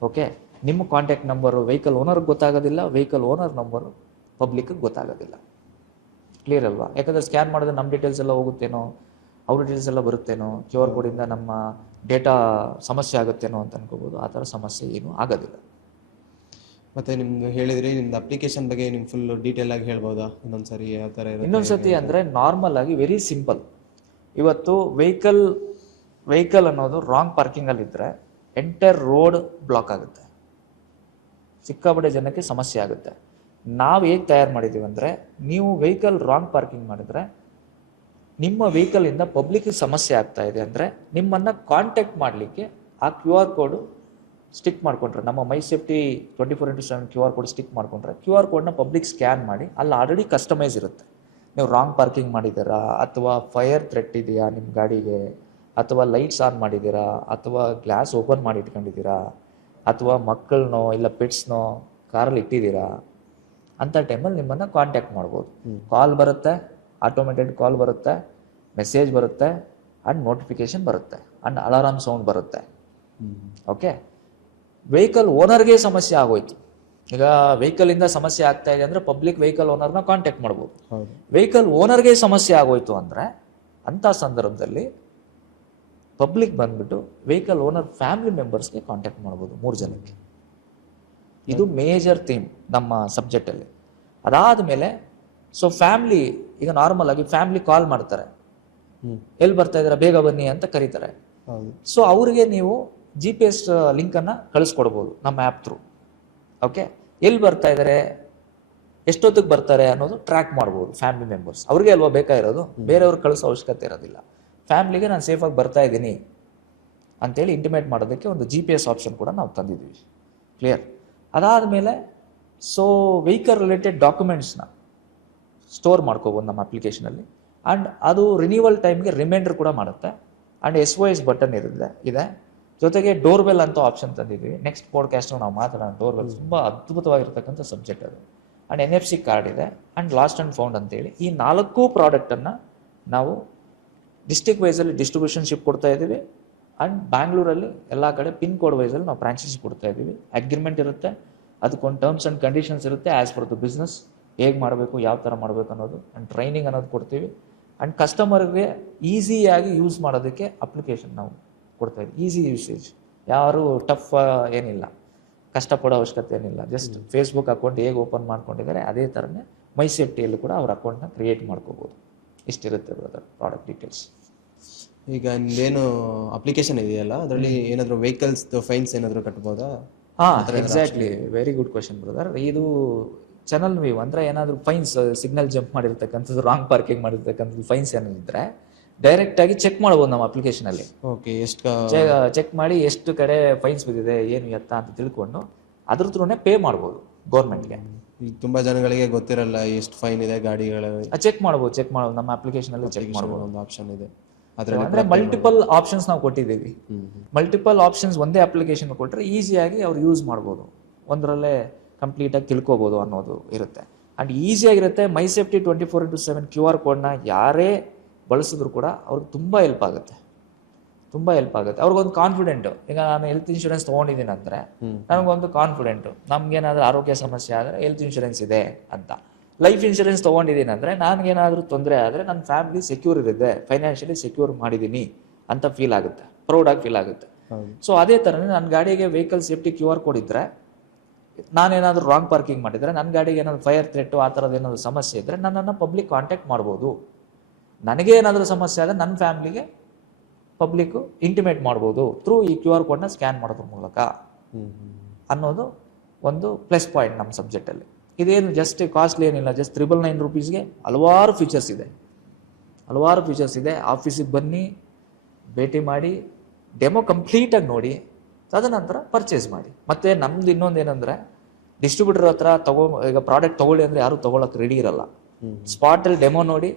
ಓಕೆ, ನಿಮ್ಮ ಕಾಂಟ್ಯಾಕ್ಟ್ ನಂಬರು ವೆಹಿಕಲ್ ಓನರ್ಗೆ ಗೊತ್ತಾಗೋದಿಲ್ಲ, ವೆಹಿಕಲ್ ಓನರ್ ನಂಬರು ಪಬ್ಲಿಕ್ಗೆ ಗೊತ್ತಾಗೋದಿಲ್ಲ. ಕ್ಲಿಯರ್ ಅಲ್ವಾ? ಯಾಕಂದರೆ ಸ್ಕ್ಯಾನ್ ಮಾಡಿದ್ರೆ ನಮ್ಮ ಡೀಟೇಲ್ಸ್ ಎಲ್ಲ ಹೋಗುತ್ತೇನೋ, ಅವ್ರ ಡೀಟೇಲ್ಸ್ ಎಲ್ಲ ಬರುತ್ತೇನೋ, QR ಕೋಡಿಂದ ನಮ್ಮ ಡೇಟಾ ಸಮಸ್ಯೆ ಆಗುತ್ತೇನೋ ಅಂತ ಅನ್ಕೋಬೋದು. ಆ ಥರ ಸಮಸ್ಯೆ ಏನೂ ಆಗೋದಿಲ್ಲ. ಮತ್ತು ನಿಮ್ದು ಹೇಳಿದ್ರಿ, ನಿಮ್ದು ಅಪ್ಲಿಕೇಶನ್ ಬಗ್ಗೆ ನಿಮ್ಮ ಫುಲ್ ಡೀಟೇಲ್ ಆಗಿ ಹೇಳ್ಬೋದಾ ಇನ್ನೊಂದ್ಸರಿ? ಯಾವ ಥರ ಇರುತ್ತೆ? ಇನ್ನೊಂದ್ಸತಿ ಅಂದರೆ ನಾರ್ಮಲ್ ಆಗಿ ವೆರಿ ಸಿಂಪಲ್. ಇವತ್ತು ವೆಹಿಕಲ್ ಅನ್ನೋದು ರಾಂಗ್ ಪಾರ್ಕಿಂಗಲ್ಲಿದ್ದರೆ ಎಂಟೈರ್ ರೋಡ್ ಬ್ಲಾಕ್ ಆಗುತ್ತೆ, ಸಿಕ್ಕಾಪಟ್ಟೆ ಜನಕ್ಕೆ ಸಮಸ್ಯೆ ಆಗುತ್ತೆ. ನಾವು ಹೇಗೆ ತಯಾರು ಮಾಡಿದ್ದೀವಿ ಅಂದರೆ, ನೀವು ವೆಹಿಕಲ್ ರಾಂಗ್ ಪಾರ್ಕಿಂಗ್ ಮಾಡಿದರೆ ನಿಮ್ಮ ವೆಹಿಕಲಿಂದ ಪಬ್ಲಿಕ್ಗೆ ಸಮಸ್ಯೆ ಆಗ್ತಾ ಇದೆ ಅಂದರೆ ನಿಮ್ಮನ್ನು ಕಾಂಟ್ಯಾಕ್ಟ್ ಮಾಡಲಿಕ್ಕೆ ಆ QR ಕೋಡು ಸ್ಟಿಕ್ ಮಾಡಿಕೊಂಡ್ರೆ, ನಮ್ಮ ಮೈ ಸೇಫ್ಟಿ 24/7 QR ಕೋಡ್ ಸ್ಟಿಕ್ ಮಾಡಿಕೊಂಡ್ರೆ QR ಕೋಡ್ನ ಪಬ್ಲಿಕ್ ಸ್ಕ್ಯಾನ್ ಮಾಡಿ ಅಲ್ಲಿ ಆಲ್ರೆಡಿ ಕಸ್ಟಮೈಸ್ ಇರುತ್ತೆ. ನೀವು ರಾಂಗ್ ಪಾರ್ಕಿಂಗ್ ಮಾಡಿದ್ದೀರಾ, ಅಥವಾ ಫೈರ್ ಥ್ರೆಟ್ ಇದೆಯಾ ನಿಮ್ಮ ಗಾಡಿಗೆ, ಅಥವಾ ಲೈಟ್ಸ್ ಆನ್ ಮಾಡಿದ್ದೀರಾ, ಅಥವಾ ಗ್ಲಾಸ್ ಓಪನ್ ಮಾಡಿ ಇಟ್ಕೊಂಡಿದ್ದೀರಾ, ಅಥವಾ ಮಕ್ಕಳನ್ನೋ ಇಲ್ಲ ಪೆಟ್ಸ್ನೋ ಕಾರಲ್ಲಿ ಇಟ್ಟಿದ್ದೀರಾ ಅಂಥ ಟೈಮಲ್ಲಿ ನಿಮ್ಮನ್ನು ಕಾಂಟ್ಯಾಕ್ಟ್ ಮಾಡ್ಬೋದು. ಕಾಲ್ ಬರುತ್ತೆ, ಆಟೋಮೇಟೆಡ್ ಕಾಲ್ ಬರುತ್ತೆ, ಮೆಸೇಜ್ ಬರುತ್ತೆ, ಆ್ಯಂಡ್ ನೋಟಿಫಿಕೇಶನ್ ಬರುತ್ತೆ, ಆ್ಯಂಡ್ ಅಲಾರಾಮ್ ಸೌಂಡ್ ಬರುತ್ತೆ. ಓಕೆ, ವೆಹಿಕಲ್ ಓನರ್ಗೆ ಸಮಸ್ಯೆ ಆಗೋಯ್ತು. ಈಗ ವೆಹಿಕಲಿಂದ ಸಮಸ್ಯೆ ಆಗ್ತಾ ಇದೆ ಅಂದರೆ ಪಬ್ಲಿಕ್ ವೆಹಿಕಲ್ ಓನರ್ನ ಕಾಂಟ್ಯಾಕ್ಟ್ ಮಾಡ್ಬೋದು. ವೆಹಿಕಲ್ ಓನರ್ಗೆ ಸಮಸ್ಯೆ ಆಗೋಯ್ತು ಅಂದರೆ ಅಂಥ ಸಂದರ್ಭದಲ್ಲಿ ಪಬ್ಲಿಕ್ ಬಂದ್ಬಿಟ್ಟು ವೆಹಿಕಲ್ ಓನರ್ ಫ್ಯಾಮಿಲಿ ಮೆಂಬರ್ಸ್ಗೆ ಕಾಂಟ್ಯಾಕ್ಟ್ ಮಾಡ್ಬೋದು, 3 ಜನಕ್ಕೆ. ಇದು ಮೇಜರ್ ಥೀಮ್ ನಮ್ಮ ಸಬ್ಜೆಕ್ಟಲ್ಲಿ. ಅದಾದಮೇಲೆ ಸೊ ಫ್ಯಾಮ್ಲಿ, ಈಗ ನಾರ್ಮಲ್ ಆಗಿ ಫ್ಯಾಮ್ಲಿ ಕಾಲ್ ಮಾಡ್ತಾರೆ, ಎಲ್ಲಿ ಬರ್ತಾ ಇದ್ದೀರಾ ಬೇಗ ಬನ್ನಿ ಅಂತ ಕರೀತಾರೆ. ಸೊ ಅವ್ರಿಗೆ ನೀವು GPS ಲಿಂಕನ್ನು ಕಳಿಸ್ಕೊಡ್ಬೋದು ನಮ್ಮ ಆ್ಯಪ್ ಥ್ರೂ. ಓಕೆ, ಎಲ್ಲಿ ಬರ್ತಾ ಇದ್ದಾರೆ, ಎಷ್ಟೊತ್ತಿಗೆ ಬರ್ತಾರೆ ಅನ್ನೋದು ಟ್ರ್ಯಾಕ್ ಮಾಡ್ಬೋದು ಫ್ಯಾಮಿಲಿ ಮೆಂಬರ್ಸ್. ಅವ್ರಿಗೆ ಅಲ್ವಾ ಬೇಕಾಗಿರೋದು, ಬೇರೆಯವ್ರಿಗೆ ಕಳಿಸೋ ಅವಶ್ಯಕತೆ ಇರೋದಿಲ್ಲ. ಫ್ಯಾಮ್ಲಿಗೆ ನಾನು ಸೇಫಾಗಿ ಬರ್ತಾ ಇದ್ದೀನಿ ಅಂತೇಳಿ ಇಂಟಿಮೇಟ್ ಮಾಡೋದಕ್ಕೆ ಒಂದು GPS ಆಪ್ಷನ್ ಕೂಡ ನಾವು ತಂದಿದ್ದೀವಿ. ಕ್ಲಿಯರ್? ಅದಾದಮೇಲೆ ಸೊ ವೆಹಿಕಲ್ ರಿಲೇಟೆಡ್ ಡಾಕ್ಯುಮೆಂಟ್ಸ್ನ ಸ್ಟೋರ್ ಮಾಡ್ಕೋಬೋದು ನಮ್ಮ ಅಪ್ಲಿಕೇಶನಲ್ಲಿ. ಆ್ಯಂಡ್ ಅದು ರಿನ್ಯೂವಲ್ ಟೈಮ್ಗೆ ರಿಮೈಂಡರ್ ಕೂಡ ಮಾಡುತ್ತೆ. ಆ್ಯಂಡ್ SOS ಬಟನ್ ಇದೆ. ಜೊತೆಗೆ ಡೋರ್ಬೆಲ್ ಅಂತ ಆಪ್ಷನ್ ತಂದಿದ್ದೀವಿ. ನೆಕ್ಸ್ಟ್ ಪಾಡ್ಕಾಸ್ಟ್ ನಾವು ಮಾತಾಡೋಣ. ಡೋರ್ಬೆಲ್ ತುಂಬ ಅದ್ಭುತವಾಗಿರ್ತಕ್ಕಂಥ ಸಬ್ಜೆಕ್ಟ್ ಅದು. ಆ್ಯಂಡ್ NFC ಕಾರ್ಡ್ ಇದೆ, ಆ್ಯಂಡ್ ಲಾಸ್ಟ್ ಆ್ಯಂಡ್ ಫೌಂಡ್ ಅಂತೇಳಿ ಈ 4 ಪ್ರಾಡಕ್ಟನ್ನು ನಾವು ಡಿಸ್ಟ್ರಿಕ್ಟ್ ವೈಸಲ್ಲಿ ಡಿಸ್ಟ್ರಿಬ್ಯೂಷನ್ಶಿಪ್ ಕೊಡ್ತಾ ಇದ್ದೀವಿ. ಆ್ಯಂಡ್ ಬ್ಯಾಂಗ್ಳೂರಲ್ಲಿ ಎಲ್ಲ ಕಡೆ ಪಿನ್ ಕೋಡ್ ವೈಸಲ್ಲಿ ನಾವು ಫ್ರಾಂಚೈಸಿ ಕೊಡ್ತಾ ಇದ್ದೀವಿ. ಅಗ್ರಿಮೆಂಟ್ ಇರುತ್ತೆ, ಅದಕ್ಕೊಂದು ಟರ್ಮ್ಸ್ ಆ್ಯಂಡ್ ಕಂಡೀಷನ್ಸ್ ಇರುತ್ತೆ. ಆ್ಯಸ್ ಪರ್ ದ ಬಿಸ್ನೆಸ್ ಹೇಗೆ ಮಾಡಬೇಕು, ಯಾವ ಥರ ಮಾಡಬೇಕು ಅನ್ನೋದು, ಆ್ಯಂಡ್ ಟ್ರೈನಿಂಗ್ ಅನ್ನೋದು ಕೊಡ್ತೀವಿ. ಆ್ಯಂಡ್ ಕಸ್ಟಮರ್ಗೆ ಈಸಿಯಾಗಿ ಯೂಸ್ ಮಾಡೋದಕ್ಕೆ ಅಪ್ಲಿಕೇಶನ್ ನಾವು ಕೊಡ್ತಾ ಇದ್ದೀವಿ. ಈಸಿ ಯೂಸೇಜ್, ಯಾರು ಟಫ್ ಏನಿಲ್ಲ, ಕಷ್ಟಪಡೋ ಅವಶ್ಯಕತೆ ಏನಿಲ್ಲ. ಜಸ್ಟ್ ಫೇಸ್ಬುಕ್ ಅಕೌಂಟ್ ಹೇಗೆ ಓಪನ್ ಮಾಡ್ಕೊಂಡಿದ್ದಾರೆ ಅದೇ ಥರನೇ ಮೈ ಸೇಫ್ಟಿಯಲ್ಲೂ ಕೂಡ ಅವ್ರ ಅಕೌಂಟ್ನ ಕ್ರಿಯೇಟ್ ಮಾಡ್ಕೋಬೋದು. ಇಷ್ಟಿರುತ್ತೆ ಬ್ರದರ್ ಪ್ರಾಡಕ್ಟ್ ಡೀಟೇಲ್ಸ್. ಈಗ ನಿಮ್ದೇನು ಅಪ್ಲಿಕೇಶನ್ ಇದೆಯಲ್ಲ, ಅದರಲ್ಲಿ ಏನಾದರೂ ವೆಹಿಕಲ್ಸ್ ಫೈನ್ಸ್ ಏನಾದರೂ ಕಟ್ಬೋದಾ? Exactly, very good question brother. ಇದು ಚಾನಲ್ ವ್ಯೂ ಅಂದರೆ ಏನಾದರೂ ಫೈನ್ಸ್, ಸಿಗ್ನಲ್ ಜಂಪ್ ಮಾಡಿರ್ತಕ್ಕಂಥದ್ದು, ರಾಂಗ್ ಪಾರ್ಕಿಂಗ್ ಮಾಡಿರ್ತಕ್ಕಂಥದ್ದು ಫೈನ್ಸ್ ಏನಿದ್ರೆ ಡೈರೆಕ್ಟಾಗಿ ಚೆಕ್ ಮಾಡ್ಬೋದು ನಮ್ಮ ಅಪ್ಲಿಕೇಶನಲ್ಲಿ. ಓಕೆ, ಎಷ್ಟು ಚೆಕ್ ಮಾಡಿ ಎಷ್ಟು ಕಡೆ ಫೈನ್ಸ್ ಬಿದ್ದಿದೆ ಏನು ಎತ್ತ ಅಂತ ತಿಳ್ಕೊಂಡು ಅದ್ರ ಥ್ರೂನೇ ಪೇ ಮಾಡ್ಬೋದು ಗೌರ್ಮೆಂಟ್ಗೆ. ಈಗ ತುಂಬ ಜನಗಳಿಗೆ ಗೊತ್ತಿರಲ್ಲ ಎಷ್ಟು ಫೈನ್ ಇದೆ ಗಾಡಿಗಳ. ಚೆಕ್ ಮಾಡ್ಬೋದು ನಮ್ಮ ಅಪ್ಲಿಕೇಶನಲ್ಲಿ ಚೆಕ್ ಮಾಡ್ಬೋದು. ಒಂದು ಆಪ್ಷನ್ ಇದೆ, ಅಂದರೆ ಮಲ್ಟಿಪಲ್ ಆಪ್ಷನ್ಸ್ ನಾವು ಕೊಟ್ಟಿದ್ದೀವಿ. ಮಲ್ಟಿಪಲ್ ಆಪ್ಷನ್ಸ್ ಒಂದೇ ಅಪ್ಲಿಕೇಶನ್ ಕೊಟ್ಟರೆ ಈಸಿಯಾಗಿ ಅವ್ರು ಯೂಸ್ ಮಾಡ್ಬೋದು, ಒಂದರಲ್ಲೇ ಕಂಪ್ಲೀಟಾಗಿ ತಿಳ್ಕೊಬೋದು ಅನ್ನೋದು ಇರುತ್ತೆ. ಆ್ಯಂಡ್ ಈಸಿಯಾಗಿರುತ್ತೆ. ಮೈ ಸೇಫ್ಟಿ 24/7 QR ಕೋಡ್ನ ಯಾರೇ ಬಳಸಿದ್ರು ಕೂಡ ಅವ್ರಿಗೆ ತುಂಬ ಹೆಲ್ಪ್ ಆಗುತ್ತೆ. ತುಂಬ ಹೆಲ್ಪ್ ಆಗುತ್ತೆ. ಅವ್ರಿಗೊಂದು ಕಾನ್ಫಿಡೆಂಟು. ಈಗ ನಾನು ಹೆಲ್ತ್ ಇನ್ಶೂರೆನ್ಸ್ ತೊಗೊಂಡಿದ್ದೀನಿ ಅಂದರೆ ನನಗೊಂದು ಕಾನ್ಫಿಡೆಂಟು, ನಮ್ಗೇನಾದ್ರೂ ಆರೋಗ್ಯ ಸಮಸ್ಯೆ ಆದರೆ ಹೆಲ್ತ್ ಇನ್ಶೂರೆನ್ಸ್ ಇದೆ ಅಂತ. ಲೈಫ್ ಇನ್ಶೂರೆನ್ಸ್ ತೊಗೊಂಡಿದ್ದೀನಿ ಅಂದರೆ ನನಗೇನಾದರೂ ತೊಂದರೆ ಆದರೆ ನನ್ನ ಫ್ಯಾಮಿಲಿ ಸೆಕ್ಯೂರ್ ಇರುತ್ತೆ, ಫೈನಾನ್ಷಿಯಲಿ ಸೆಕ್ಯೂರ್ ಮಾಡಿದ್ದೀನಿ ಅಂತ ಫೀಲ್ ಆಗುತ್ತೆ, ಪ್ರೌಡಾಗಿ ಫೀಲ್ ಆಗುತ್ತೆ. ಸೊ ಅದೇ ಥರನೇ ನನ್ನ ಗಾಡಿಗೆ ವೆಹಿಕಲ್ ಸೇಫ್ಟಿ QR ಕೋಡ್ ಇದ್ದರೆ, ನಾನೇನಾದರೂ ರಾಂಗ್ ಪಾರ್ಕಿಂಗ್ ಮಾಡಿದರೆ, ನನ್ನ ಗಾಡಿಗೆ ಏನಾದರೂ ಫೈರ್ ಥ್ರೆಟ್ಟು ಆ ಥರದ್ದು ಏನಾದರೂ ಸಮಸ್ಯೆ ಇದ್ದರೆ ನನ್ನನ್ನು ಪಬ್ಲಿಕ್ ಕಾಂಟ್ಯಾಕ್ಟ್ ಮಾಡ್ಬೋದು. ನನಗೆ ಏನಾದರೂ ಸಮಸ್ಯೆ ಆದರೆ ನನ್ನ ಫ್ಯಾಮ್ಲಿಗೆ ಪಬ್ಲಿಕ್ಕು ಇಂಟಿಮೇಟ್ ಮಾಡ್ಬೋದು ಥ್ರೂ ಈ QR ಕೋಡ್ನ ಸ್ಕ್ಯಾನ್ ಮಾಡೋದ್ರ ಮೂಲಕ ಅನ್ನೋದು ಒಂದು ಪ್ಲಸ್ ಪಾಯಿಂಟ್ ನಮ್ಮ ಸಬ್ಜೆಕ್ಟಲ್ಲಿ. ಇದೇನು ಜಸ್ಟ್ ಕಾಸ್ಟ್ಲಿ ಏನಿಲ್ಲ, ಜಸ್ಟ್ 999 ರೂಪೀಸ್ಗೆ ಹಲವಾರು ಫೀಚರ್ಸ್ ಇದೆ. ಆಫೀಸಿಗೆ ಬನ್ನಿ, ಭೇಟಿ ಮಾಡಿ, ಡೆಮೋ ಕಂಪ್ಲೀಟಾಗಿ ನೋಡಿ, ತದನಂತರ ಪರ್ಚೇಸ್ ಮಾಡಿ. ಮತ್ತು ನಮ್ದು ಇನ್ನೊಂದು ಏನಂದರೆ, ಡಿಸ್ಟ್ರಿಬ್ಯೂಟರ್ ಹತ್ರ ಈಗ ಪ್ರಾಡಕ್ಟ್ ತೊಗೊಳ್ಳಿ ಅಂದರೆ ಯಾರು ತೊಗೊಳಕ್ಕೆ ರೆಡಿ ಇರಲ್ಲ. ಸ್ಪಾಟಲ್ಲಿ ಡೆಮೋ ನೋಡಿ,